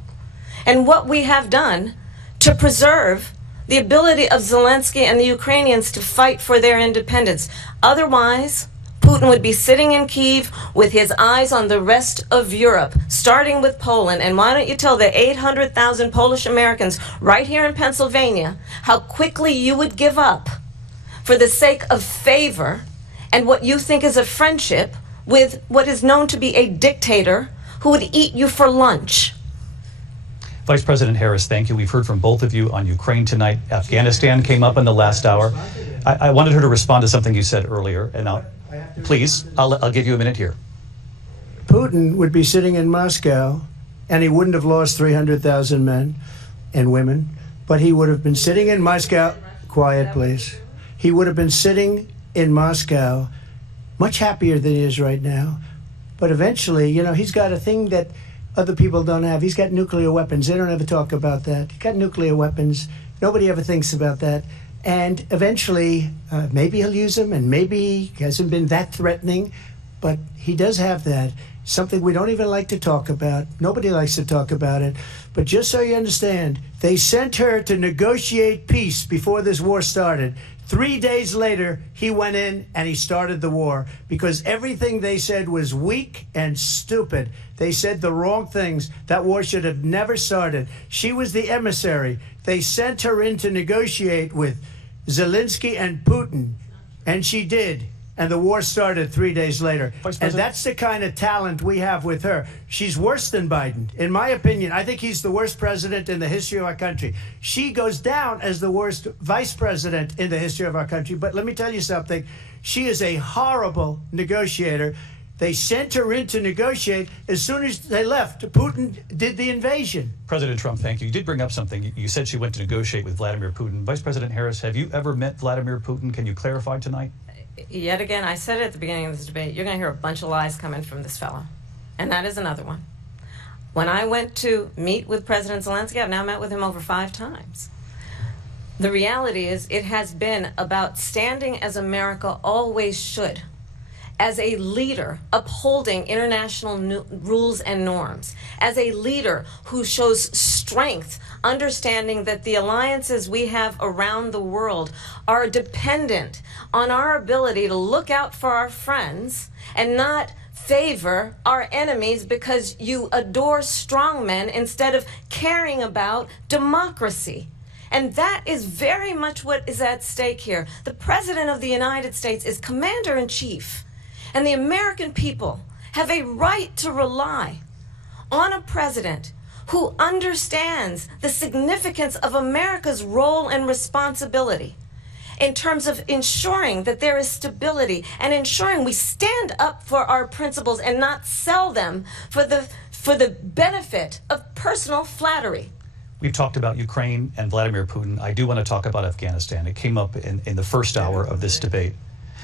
and what we have done to preserve the ability of Zelensky and the Ukrainians to fight for their independence. Otherwise, Putin would be sitting in Kyiv with his eyes on the rest of Europe, starting with Poland. And why don't you tell the 800,000 Polish Americans right here in Pennsylvania how quickly you would give up for the sake of favor and what you think is a friendship with what is known to be a dictator who would eat you for lunch. Vice President Harris, thank you. We've heard from both of you on Ukraine tonight. Afghanistan came up in the last hour. I wanted her to respond to something you said earlier, and I'll give you a minute here. Putin would be sitting in Moscow, and he wouldn't have lost 300,000 men and women, but he would have been sitting in Moscow. Quiet, please. He would have been sitting in Moscow, much happier than he is right now. But eventually, you know, he's got a thing that other people don't have. He's got nuclear weapons. They don't ever talk about that. He's got nuclear weapons. Nobody ever thinks about that. And eventually, maybe he'll use them, and maybe he hasn't been that threatening, but he does have that. Something we don't even like to talk about. Nobody likes to talk about it. But just so you understand, they sent her to negotiate peace before this war started. 3 days later, he went in and he started the war because everything they said was weak and stupid. They said the wrong things. That war should have never started. She was the emissary. They sent her in to negotiate with Zelensky and Putin, and she did. And the war started 3 days later. And that's the kind of talent we have with her. She's worse than Biden. In my opinion, I think he's the worst president in the history of our country. She goes down as the worst vice president in the history of our country. But let me tell you something. She is a horrible negotiator. They sent her in to negotiate. As soon as they left, Putin did the invasion. President Trump, thank you. You did bring up something. You said she went to negotiate with Vladimir Putin. Vice President Harris, have you ever met Vladimir Putin? Can you clarify tonight? Yet again, I said at the beginning of this debate, you're going to hear a bunch of lies coming from this fellow. And that is another one. When I went to meet with President Zelensky, I've now met with him over 5 times. The reality is it has been about standing as America always should as a leader upholding international rules and norms, as a leader who shows strength, understanding that the alliances we have around the world are dependent on our ability to look out for our friends and not favor our enemies because you adore strongmen instead of caring about democracy. And that is very much what is at stake here. The President of the United States is Commander-in-Chief, and the American people have a right to rely on a president who understands the significance of America's role and responsibility in terms of ensuring that there is stability and ensuring we stand up for our principles and not sell them for the benefit of personal flattery. We've talked about Ukraine and Vladimir Putin. I do want to talk about Afghanistan. It came up in the first hour of this debate.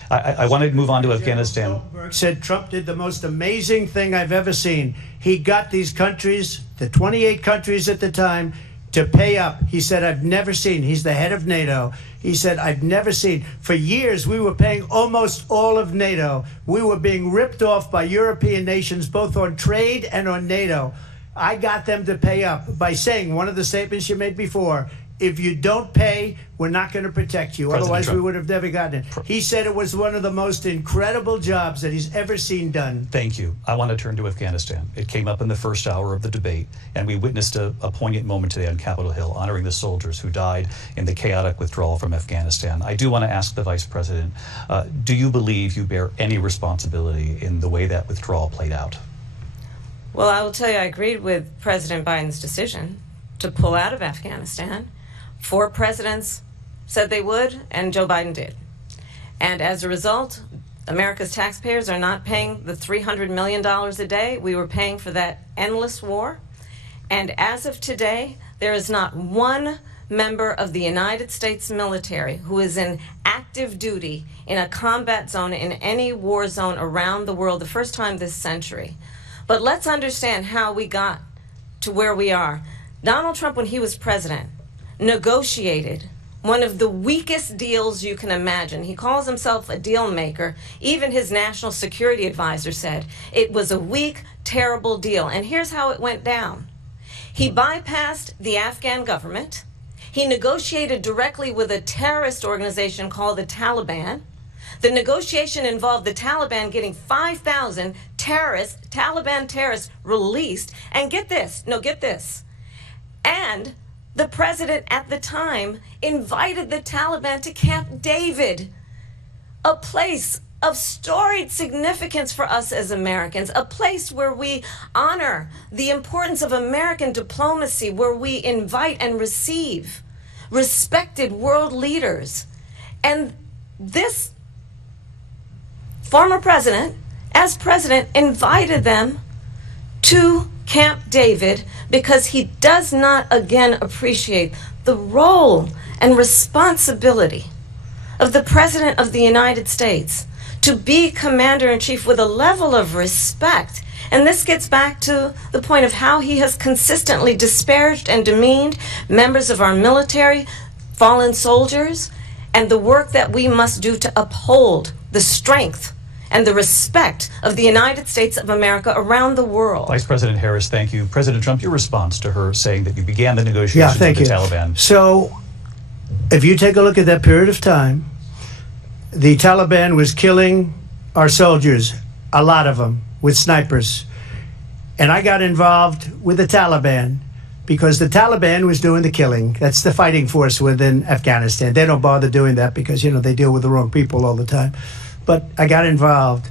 I wanted to move on to Afghanistan. Said Trump did the most amazing thing I've ever seen. He got these countries, the 28 countries at the time, to pay up. He said, I've never seen. He's the head of NATO. He said, I've never seen. For years, we were paying almost all of NATO. We were being ripped off by European nations, both on trade and on NATO. I got them to pay up by saying one of the statements you made before, if you don't pay, we're not going to protect you. President Otherwise, Trump. we would have never gotten it. He said it was one of the most incredible jobs that he's ever seen done. Thank you. I want to turn to Afghanistan. It came up in the first hour of the debate, and we witnessed a poignant moment today on Capitol Hill, honoring the soldiers who died in the chaotic withdrawal from Afghanistan. I do want to ask the Vice President, do you believe you bear any responsibility in the way that withdrawal played out? Well, I will tell you, I agreed with President Biden's decision to pull out of Afghanistan. 4 presidents said they would, and Joe Biden did. And as a result, America's taxpayers are not paying the $300 million a day we were paying for that endless war. And as of today, there is not one member of the United States military who is in active duty in a combat zone in any war zone around the world, the first time this century. But let's understand how we got to where we are. Donald Trump, when he was president, negotiated one of the weakest deals you can imagine. He calls himself a deal maker. Even his national security advisor said it was a weak, terrible deal. And here's how it went down. He bypassed the Afghan government. He negotiated directly with a terrorist organization called the Taliban. The negotiation involved the Taliban getting 5,000 Taliban terrorists released. And get this, and the president at the time invited the Taliban to Camp David, a place of storied significance for us as Americans, a place where we honor the importance of American diplomacy, where we invite and receive respected world leaders. And this former president, as president, invited them to Camp David because he does not again appreciate the role and responsibility of the President of the United States to be Commander-in-Chief with a level of respect. And this gets back to the point of how he has consistently disparaged and demeaned members of our military, fallen soldiers, and the work that we must do to uphold the strength and the respect of the United States of America around the world. Vice President Harris, thank you. President Trump, your response to her saying that you began the negotiations with the Taliban. So, if you take a look at that period of time, the Taliban was killing our soldiers, a lot of them, with snipers. And I got involved with the Taliban because the Taliban was doing the killing. That's the fighting force within Afghanistan. They don't bother doing that because, they deal with the wrong people all the time. But I got involved.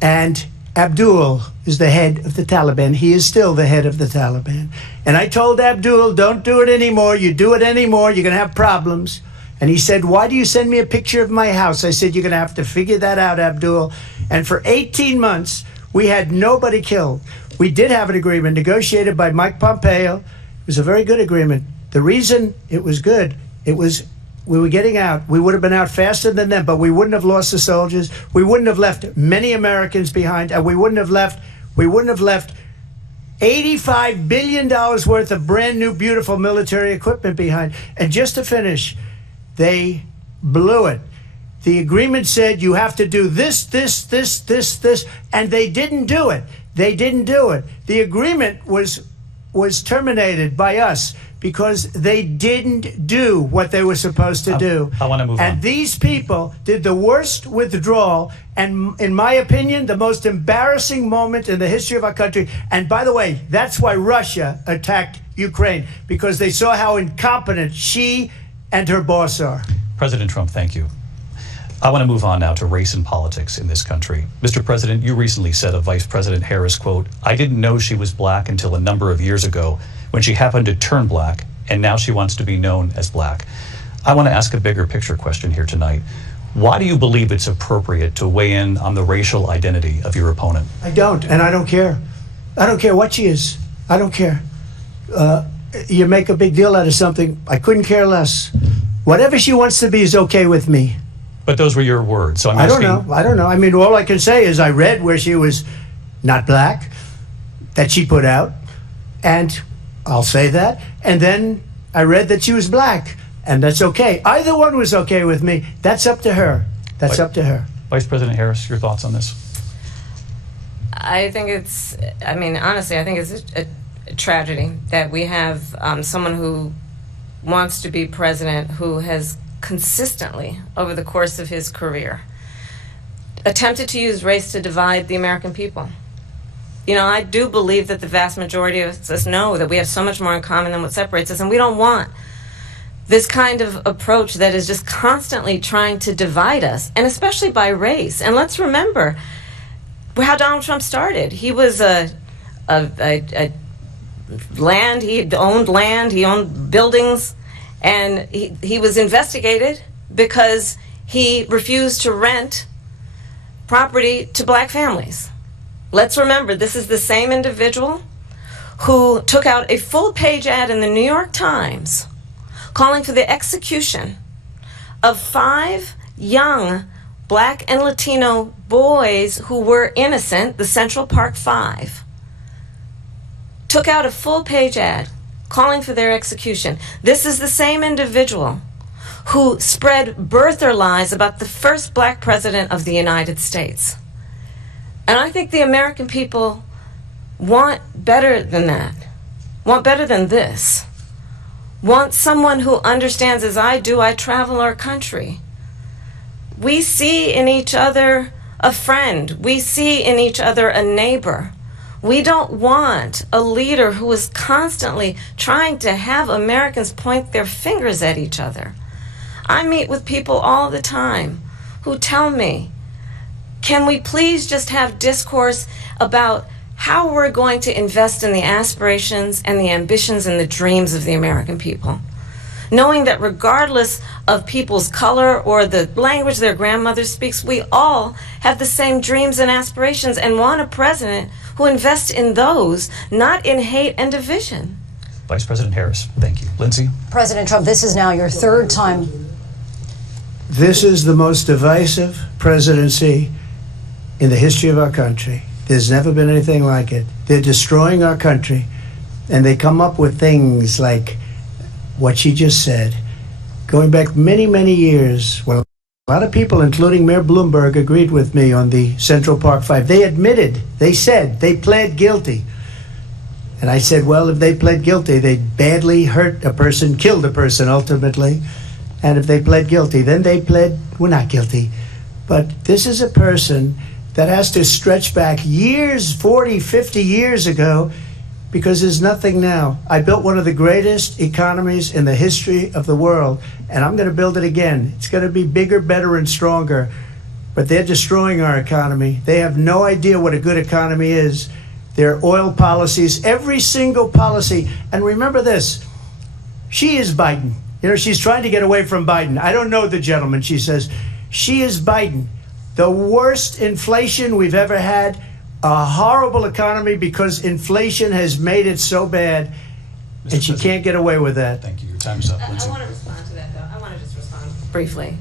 And Abdul is the head of the Taliban. He is still the head of the Taliban. And I told Abdul, don't do it anymore. You do it anymore, you're going to have problems. And he said, why do you send me a picture of my house? I said, you're going to have to figure that out, Abdul. And for 18 months, we had nobody killed. We did have an agreement negotiated by Mike Pompeo. It was a very good agreement. The reason it was good, we were getting out. We would have been out faster than them, but we wouldn't have lost the soldiers. We wouldn't have left many Americans behind, and we wouldn't have left $85 billion worth of brand new, beautiful military equipment behind. And just to finish, they blew it. The agreement said you have to do this, and they didn't do it. They didn't do it. The agreement was terminated by us because they didn't do what they were supposed to do. I want to move on. And these people did the worst withdrawal, and in my opinion, the most embarrassing moment in the history of our country. And by the way, that's why Russia attacked Ukraine, because they saw how incompetent she and her boss are. President Trump, thank you. I want to move on now to race and politics in this country. Mr. President, you recently said of Vice President Harris, quote, "I didn't know she was black until a number of years ago when she happened to turn black, and now she wants to be known as black." I want to ask a bigger picture question here tonight. Why do you believe it's appropriate to weigh in on the racial identity of your opponent? I don't, and I don't care. I don't care what she is. I don't care. You make a big deal out of something. I couldn't care less. Whatever she wants to be is okay with me. But those were your words, so I'm asking. I don't know. I mean, all I can say is I read where she was not black, that she put out, and I'll say that. And then I read that she was black, and that's okay. Either one was okay with me. That's up to her. That's up to her. Vice President Harris, your thoughts on this? I think it's, I mean, honestly, I think it's a tragedy that we have someone who wants to be president who has consistently, over the course of his career, attempted to use race to divide the American people. You know, I do believe that the vast majority of us know that we have so much more in common than what separates us, and we don't want this kind of approach that is just constantly trying to divide us, and especially by race. And let's remember how Donald Trump started. He was land, he owned buildings, and he was investigated because he refused to rent property to black families. Let's remember, this is the same individual who took out a full-page ad in the New York Times calling for the execution of 5 young black and Latino boys who were innocent, the Central Park 5. Took out a full-page ad calling for their execution. This is the same individual who spread birther lies about the first black president of the United States. And I think the American people want better than that, want better than this, want someone who understands, as I do, I travel our country. We see in each other a friend. We see in each other a neighbor. We don't want a leader who is constantly trying to have Americans point their fingers at each other. I meet with people all the time who tell me, can we please just have discourse about how we're going to invest in the aspirations and the ambitions and the dreams of the American people? Knowing that regardless of people's color or the language their grandmother speaks, we all have the same dreams and aspirations and want a president who invests in those, not in hate and division. Vice President Harris, thank you. Lindsay? President Trump, this is now your 3rd time. This is the most divisive presidency in the history of our country. There's never been anything like it. They're destroying our country, and they come up with things like what she just said. Going back many, many years, well, a lot of people, including Mayor Bloomberg, agreed with me on the Central Park 5. They admitted, they said, they pled guilty. And I said, well, if they pled guilty, they badly hurt a person, killed a person ultimately. And if they pled guilty, then they pled, we're not guilty. But this is a person that has to stretch back years, 40, 50 years ago, because there's nothing now. I built one of the greatest economies in the history of the world, and I'm going to build it again. It's going to be bigger, better, and stronger. But they're destroying our economy. They have no idea what a good economy is. Their oil policies, every single policy. And remember this, she is Biden. You know, she's trying to get away from Biden. I don't know the gentleman, she says. She is Biden. The worst inflation we've ever had, a horrible economy because inflation has made it so bad, and she can't get away with that. Thank you. Your time is up, Lindsay. I want to respond to that, though. I want to just respond briefly.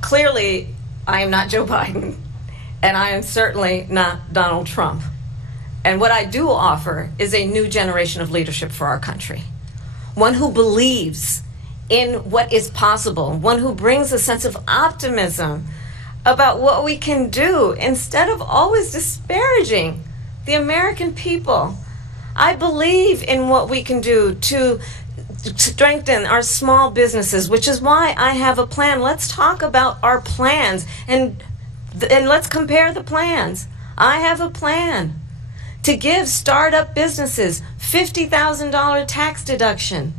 Clearly, I am not Joe Biden, and I am certainly not Donald Trump. And what I do offer is a new generation of leadership for our country. One who believes in what is possible, one who brings a sense of optimism about what we can do instead of always disparaging the American people. I believe in what we can do to strengthen our small businesses, which is why I have a plan. Let's talk about our plans and let's compare the plans. I have a plan to give startup businesses $50,000 tax deduction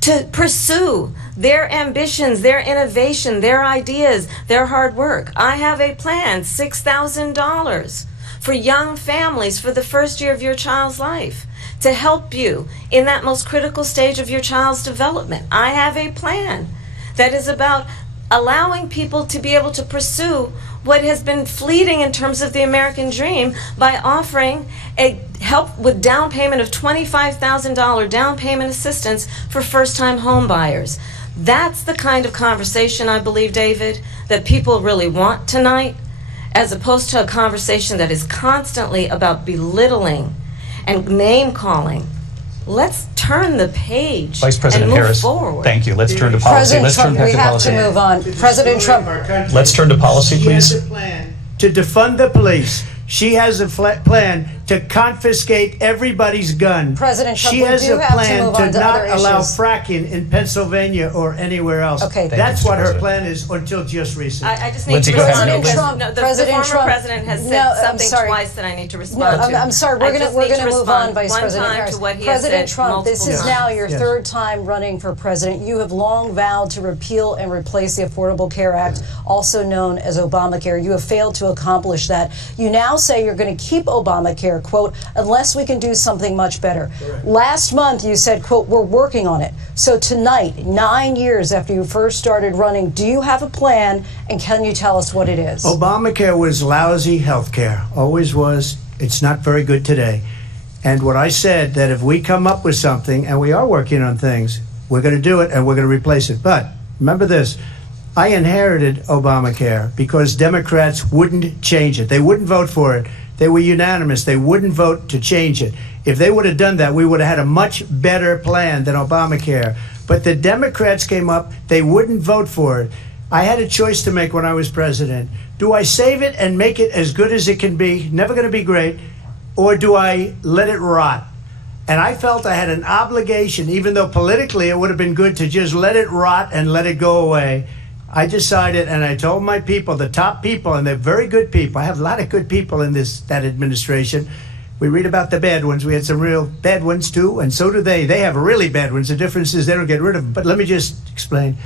to pursue their ambitions, their innovation, their ideas, their hard work. I have a plan, $6,000 for young families for the first year of your child's life to help you in that most critical stage of your child's development. I have a plan that is about allowing people to be able to pursue what has been fleeting in terms of the American dream by offering a help with down payment of $25,000 down payment assistance for first-time home buyers. That's the kind of conversation, I believe, David, that people really want tonight, as opposed to a conversation that is constantly about belittling and name-calling. Let's turn the page Vice President and move Harris, forward. thank you. Let's turn to policy. President Let's Trump, turn back we to have policy. to move on. President Trump. Let's turn to policy, She has please. a plan to defund the police. She has a plan to confiscate everybody's gun. President Trump, she we has do a have to plan move to on to not other allow issues. fracking in Pennsylvania or anywhere else. Okay. That's you, what her President. plan is until just recently. I just need Lindsey, to go ahead. respond. President Trump, No, the President former Trump. president has said No, I'm something sorry. twice that I need to No, respond to. I'm sorry. I We're just gonna need to move respond on, Vice one President time Harris. to what he President has said Trump, this multiple is times. now your Yes. third time running for president. You have long vowed to repeal and replace the Affordable Care Act, also known as Obamacare. You have failed to accomplish that. You now say you're going to keep Obamacare, quote, unless we can do something much better. Last month you said, quote, we're working on it. So tonight, 9 years after you first started running, do you have a plan, and can you tell us what it is? Obamacare was lousy health care, always was. It's not very good today. And what I said, that if we come up with something, and we are working on things, we're going to do it and we're going to replace it. But remember this, I inherited Obamacare because Democrats wouldn't change it. They wouldn't vote for it. They were unanimous. They wouldn't vote to change it. If they would have done that, we would have had a much better plan than Obamacare. But the Democrats came up. They wouldn't vote for it. I had a choice to make when I was president. Do I save it and make it as good as it can be, never going to be great, or do I let it rot? And I felt I had an obligation, even though politically it would have been good to just let it rot and let it go away. I decided, and I told my people, the top people, and they're very good people. I have a lot of good people in that administration. We read about the bad ones. We had some real bad ones too, and so do they. They have really bad ones. The difference is they don't get rid of them. But let me just explain.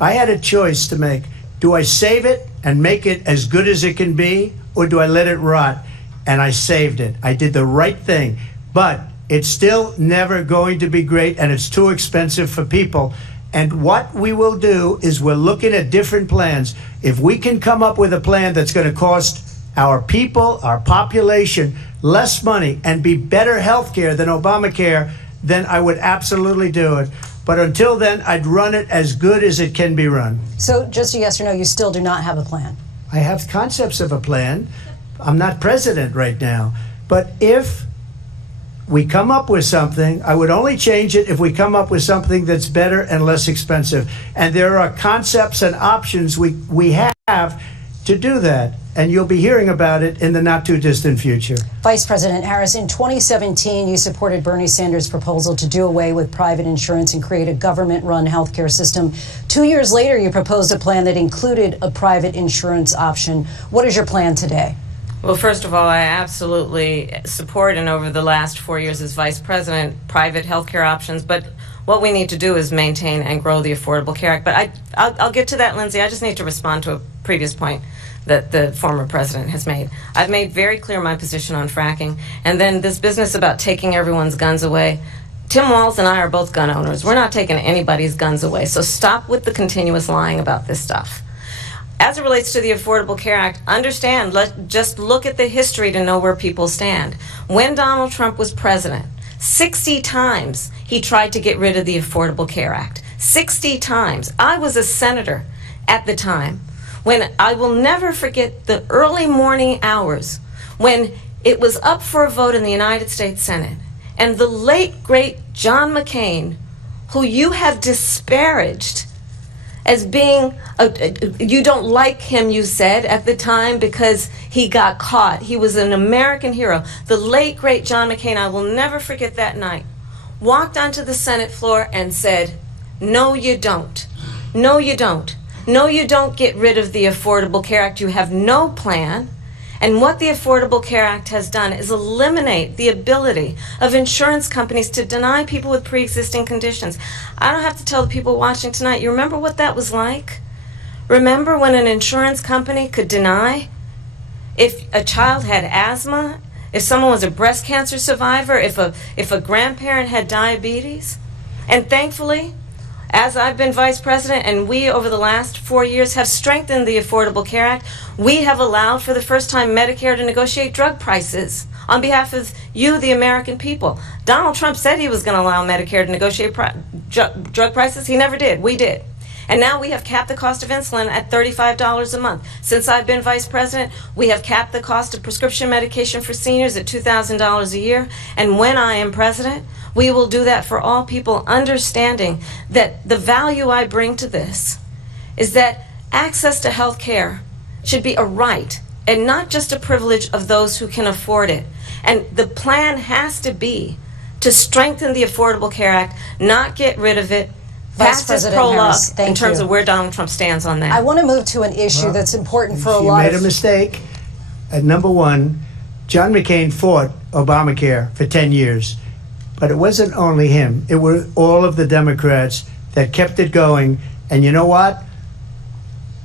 I had a choice to make. Do I save it and make it as good as it can be, or do I let it rot? And I saved it. I did the right thing. But it's still never going to be great, and it's too expensive for people. And what we will do is we're looking at different plans. If we can come up with a plan that's going to cost our people, our population, less money and be better health care than Obamacare, then I would absolutely do it. But until then, I'd run it as good as it can be run. So just a yes or no, you still do not have a plan? I have concepts of a plan. I'm not president right now. But if we come up with something, I would only change it if we come up with something that's better and less expensive. And there are concepts and options we have to do that. And you'll be hearing about it in the not too distant future. Vice President Harris, in 2017, you supported Bernie Sanders' proposal to do away with private insurance and create a government-run healthcare system. 2 years later, you proposed a plan that included a private insurance option. What is your plan today? Well, first of all, I absolutely support, and over the last 4 years as vice president, private health care options. But what we need to do is maintain and grow the Affordable Care Act. But I'll get to that, Lindsay. I just need to respond to a previous point that the former president has made. I've made very clear my position on fracking. And then this business about taking everyone's guns away. Tim Walz and I are both gun owners. We're not taking anybody's guns away. So stop with the continuous lying about this stuff. As it relates to the Affordable Care Act, understand, just look at the history to know where people stand. When Donald Trump was president, 60 times he tried to get rid of the Affordable Care Act. 60 times. I was a senator at the time when I will never forget the early morning hours when it was up for a vote in the United States Senate, and the late, great John McCain who you have disparaged as being, you don't like him, you said at the time, because he got caught. He was an American hero. The late, great John McCain, I will never forget that night, walked onto the Senate floor and said, no, you don't. No, you don't. No, you don't get rid of the Affordable Care Act. You have no plan. And what the Affordable Care Act has done is eliminate the ability of insurance companies to deny people with pre-existing conditions. I don't have to tell the people watching tonight, you remember what that was like? Remember when an insurance company could deny if a child had asthma, if someone was a breast cancer survivor, if a grandparent had diabetes? And thankfully, as I've been vice president and we over the last 4 years have strengthened the Affordable Care Act, we have allowed for the first time Medicare to negotiate drug prices on behalf of you, the American people. Donald Trump said he was going to allow Medicare to negotiate drug prices. He never did. We did. And now we have capped the cost of insulin at $35 a month. Since I've been vice president, we have capped the cost of prescription medication for seniors at $2,000 a year. And when I am president, we will do that for all people, understanding that the value I bring to this is that access to health care should be a right and not just a privilege of those who can afford it. And the plan has to be to strengthen the Affordable Care Act, not get rid of it. Vice President Harris, in terms of where Donald Trump stands on that. I want to move to an issue that's important for a lot of... She made a mistake. At number one, John McCain fought Obamacare for 10 years. But it wasn't only him. It were all of the Democrats that kept it going. And you know what?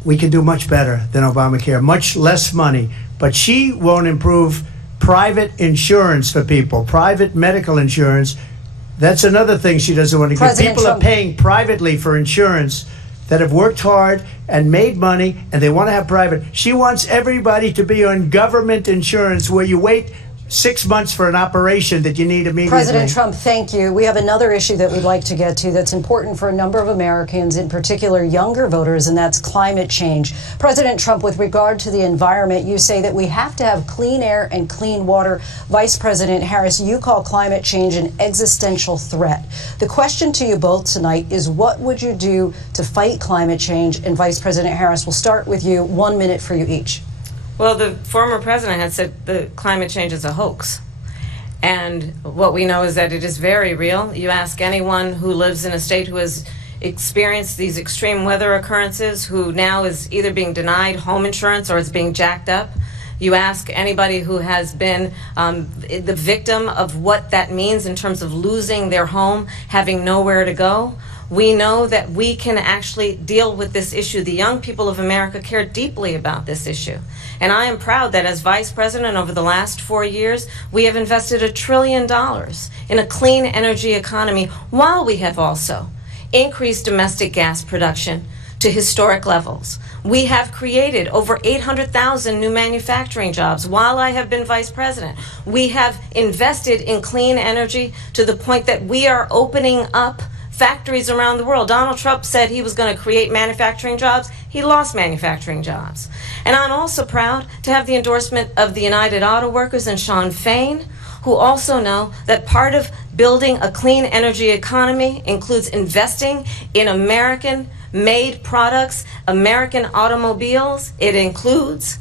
We can do much better than Obamacare. Much less money. But she won't improve private insurance for people, private medical insurance. That's another thing she doesn't want to give. People Trump are paying privately for insurance that have worked hard and made money, and they want to have private. She wants everybody to be on government insurance where you wait 6 months for an operation that you need immediately. President Trump, thank you. We have another issue that we'd like to get to that's important for a number of Americans, in particular younger voters, and that's climate change. President Trump, with regard to the environment, you say that we have to have clean air and clean water. Vice President Harris, you call climate change an existential threat. The question to you both tonight is, what would you do to fight climate change? And Vice President Harris, we'll start with you. 1 minute for you each. Well, the former president had said the climate change is a hoax. And what we know is that it is very real. You ask anyone who lives in a state who has experienced these extreme weather occurrences, who now is either being denied home insurance or is being jacked up. You ask anybody who has been the victim of what that means in terms of losing their home, having nowhere to go. We know that we can actually deal with this issue. The young people of America care deeply about this issue. And I am proud that as vice president over the last 4 years, we have invested $1 trillion in a clean energy economy, while we have also increased domestic gas production to historic levels. We have created over 800,000 new manufacturing jobs while I have been vice president. We have invested in clean energy to the point that we are opening up factories around the world. Donald Trump said he was going to create manufacturing jobs. He lost manufacturing jobs. And I'm also proud to have the endorsement of the United Auto Workers and Sean Fain, who also know that part of building a clean energy economy includes investing in American-made products, American automobiles. It includes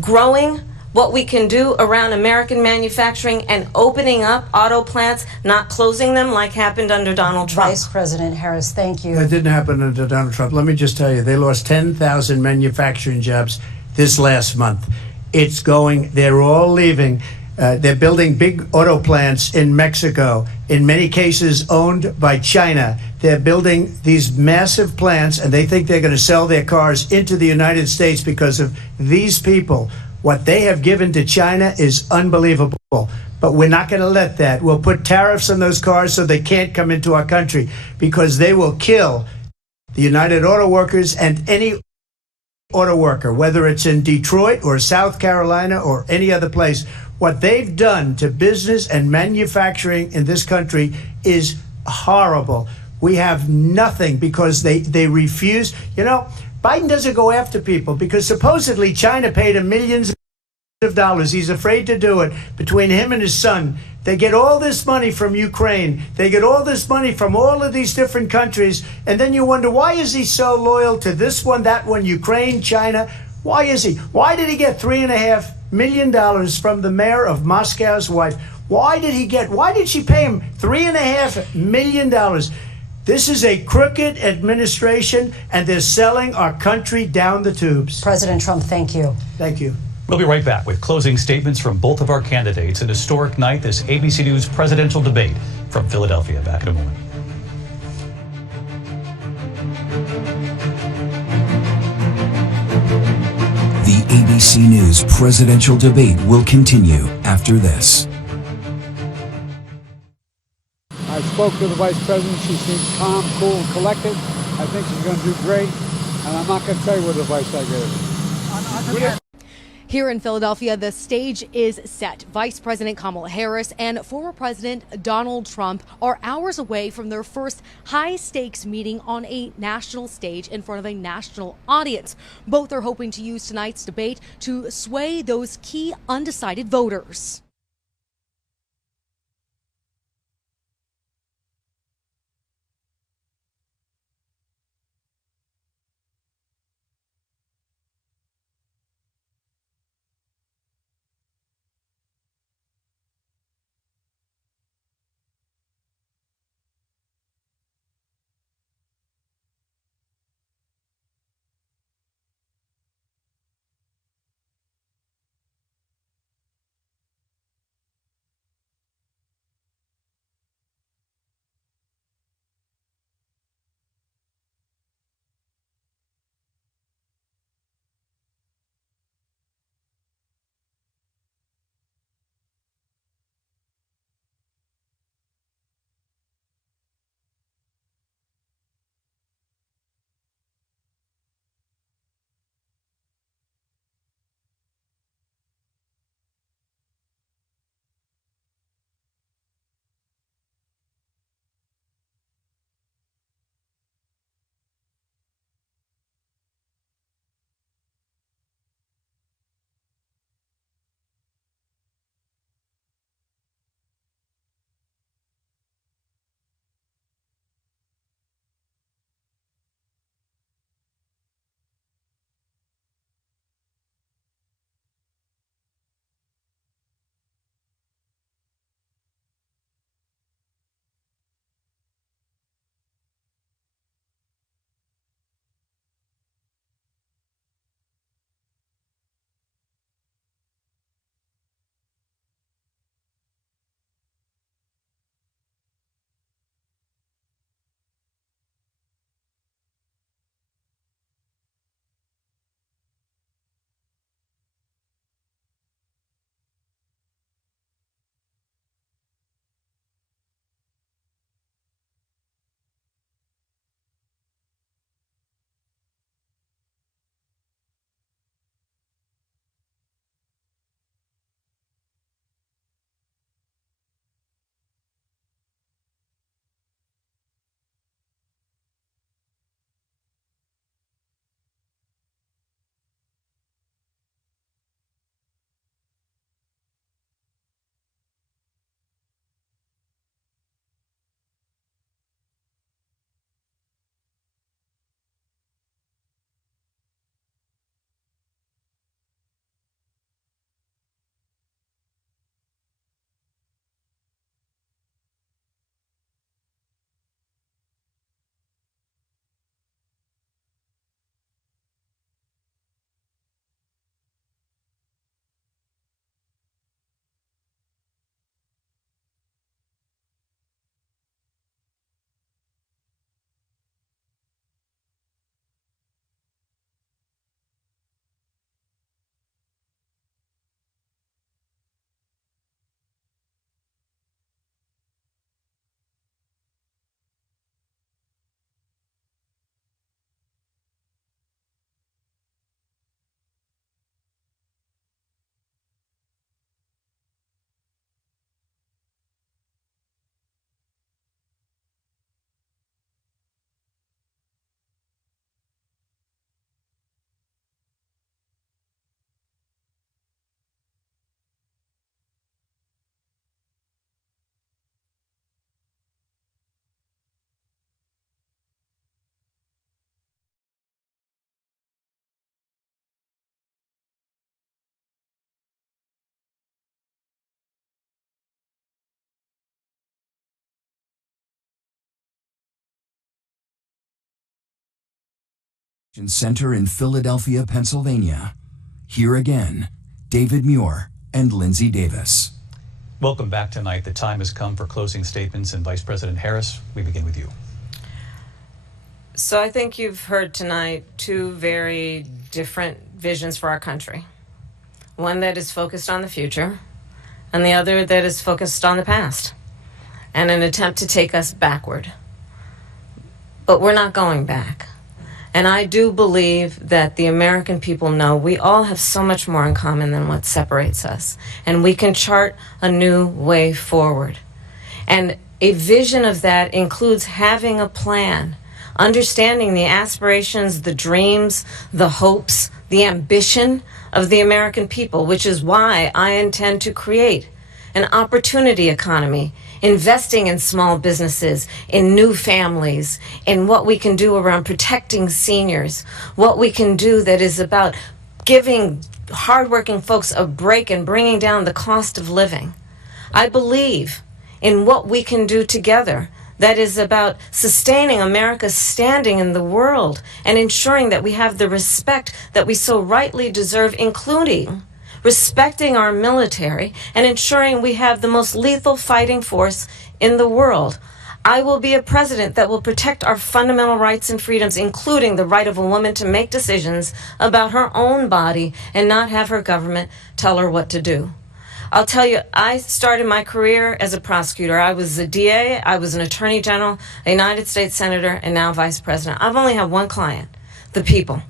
growing what we can do around American manufacturing and opening up auto plants, not closing them like happened under Donald Trump. Vice President Harris, thank you. That didn't happen under Donald Trump. Let me just tell you, they lost 10,000 manufacturing jobs this last month. It's going, they're all leaving. They're building big auto plants in Mexico, in many cases owned by China. They're building these massive plants, and they think they're going to sell their cars into the United States because of these people. What they have given to China is unbelievable. But we're not going to let that. We'll put tariffs on those cars so they can't come into our country, because they will kill the United Auto Workers and any auto worker, whether it's in Detroit or South Carolina or any other place. What they've done to business and manufacturing in this country is horrible. We have nothing because they refuse. You know, Biden doesn't go after people because supposedly China paid him millions of dollars. He's afraid to do it. Between him and his son, They get all this money from Ukraine. They get all this money from all of these different countries. And then you wonder, why is he so loyal to this one, that one, Ukraine, China? Why is he? Why did he get $3.5 million from the mayor of Moscow's wife? Why did she pay him $3.5 million? This is a crooked administration, and they're selling our country down the tubes. President Trump, thank you. Thank you. We'll be right back with closing statements from both of our candidates. An historic night, this ABC News presidential debate from Philadelphia. Back in a moment. The ABC News presidential debate will continue after this. I spoke to the vice president. She seems calm, cool, and collected. I think she's going to do great. And I'm not going to tell you what advice I gave her. Here in Philadelphia, the stage is set. Vice President Kamala Harris and former President Donald Trump are hours away from their first high-stakes meeting on a national stage in front of a national audience. Both are hoping to use tonight's debate to sway those key undecided voters. Center in Philadelphia, Pennsylvania. Here again, David Muir and Lindsay Davis. Welcome back tonight. The time has come for closing statements, and Vice President Harris, we begin with you. So I think you've heard tonight two very different visions for our country. One that is focused on the future, and the other that is focused on the past, and an attempt to take us backward. But we're not going back. And I do believe that the American people know we all have so much more in common than what separates us. And we can chart a new way forward. And a vision of that includes having a plan, understanding the aspirations, the dreams, the hopes, the ambition of the American people, which is why I intend to create an opportunity economy, investing in small businesses, in new families, in what we can do around protecting seniors, what we can do that is about giving hardworking folks a break and bringing down the cost of living. I believe in what we can do together that is about sustaining America's standing in the world and ensuring that we have the respect that we so rightly deserve, including respecting our military and ensuring we have the most lethal fighting force in the world. I will be a president that will protect our fundamental rights and freedoms, including the right of a woman to make decisions about her own body and not have her government tell her what to do. I'll tell you, I started my career as a prosecutor. I was a DA, I was an attorney general, a United States senator, and now vice president. I've only had one client, the people.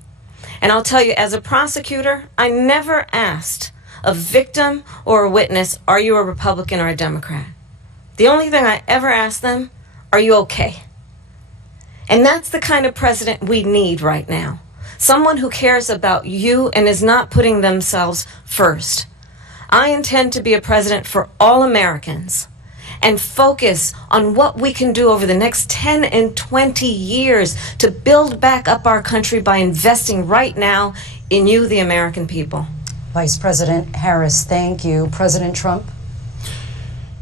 And I'll tell you, as a prosecutor, I never asked a victim or a witness, are you a Republican or a Democrat? The only thing I ever asked them, are you okay? And that's the kind of president we need right now. Someone who cares about you and is not putting themselves first. I intend to be a president for all Americans and focus on what we can do over the next 10 and 20 years to build back up our country by investing right now in you, the American people. Vice President Harris, thank you. President Trump?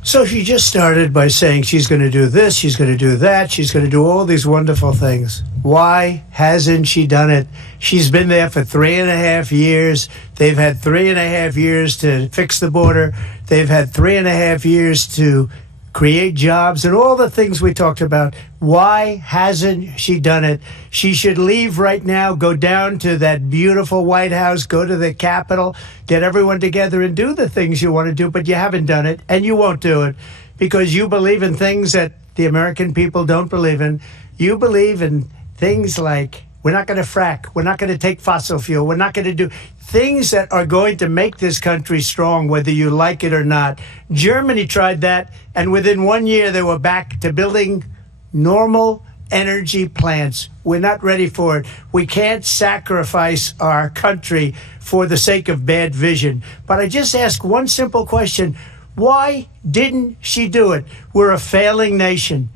So she just started by saying she's going to do this, she's going to do that, she's going to do all these wonderful things. Why hasn't she done it? She's been there for 3.5 years. They've had 3.5 years to fix the border. They've had 3.5 years to create jobs and all the things we talked about. Why hasn't she done it? She should leave right now, go down to that beautiful White House, go to the Capitol, get everyone together and do the things you want to do, but you haven't done it and you won't do it because you believe in things that the American people don't believe in. You believe in things like we're not going to frack, we're not going to take fossil fuel, we're not going to do things that are going to make this country strong, whether you like it or not. Germany tried that, and within 1 year, they were back to building normal energy plants. We're not ready for it. We can't sacrifice our country for the sake of bad vision. But I just ask one simple question. Why didn't she do it? We're a failing nation.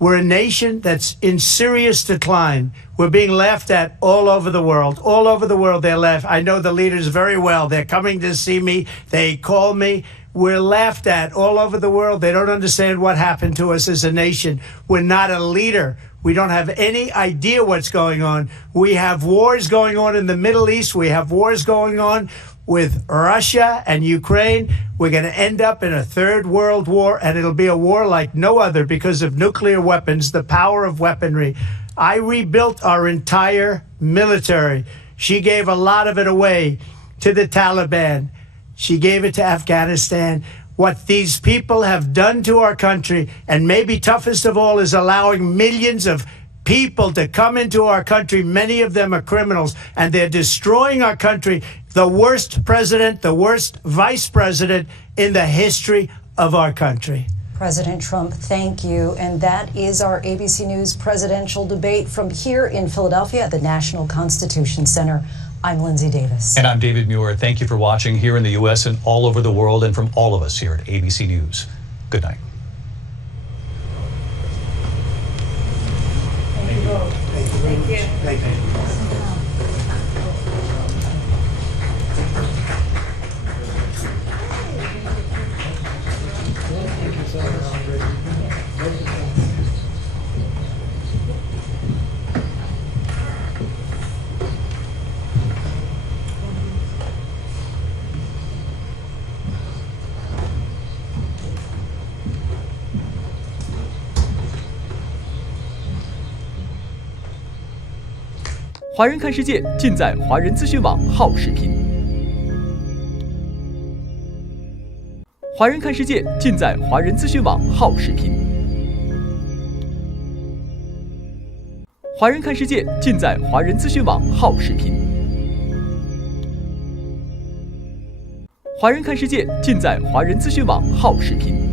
We're a nation that's in serious decline. We're being laughed at all over the world. All over the world, they're laughed. I know the leaders very well. They're coming to see me. They call me. We're laughed at all over the world. They don't understand what happened to us as a nation. We're not a leader. We don't have any idea what's going on. We have wars going on in the Middle East. We have wars going on with Russia and Ukraine. We're going to end up in a third world war, and it'll be a war like no other because of nuclear weapons, the power of weaponry. I rebuilt our entire military. She gave a lot of it away to the Taliban. She gave it to Afghanistan. What these people have done to our country, and maybe toughest of all, is allowing millions of people to come into our country. Many of them are criminals, and they're destroying our country. The worst president, the worst vice president in the history of our country. President Trump, thank you. And that is our ABC News presidential debate from here in Philadelphia at the National Constitution Center. I'm Lindsay Davis. And I'm David Muir. Thank you for watching here in the U.S. and all over the world, and from all of us here at ABC News. Good night. Thank you both. Thank you. Thank you. 华人看世界，尽在华人资讯网好视频。华人看世界，尽在华人资讯网好视频。华人看世界，尽在华人资讯网好视频。华人看世界，尽在华人资讯网好视频。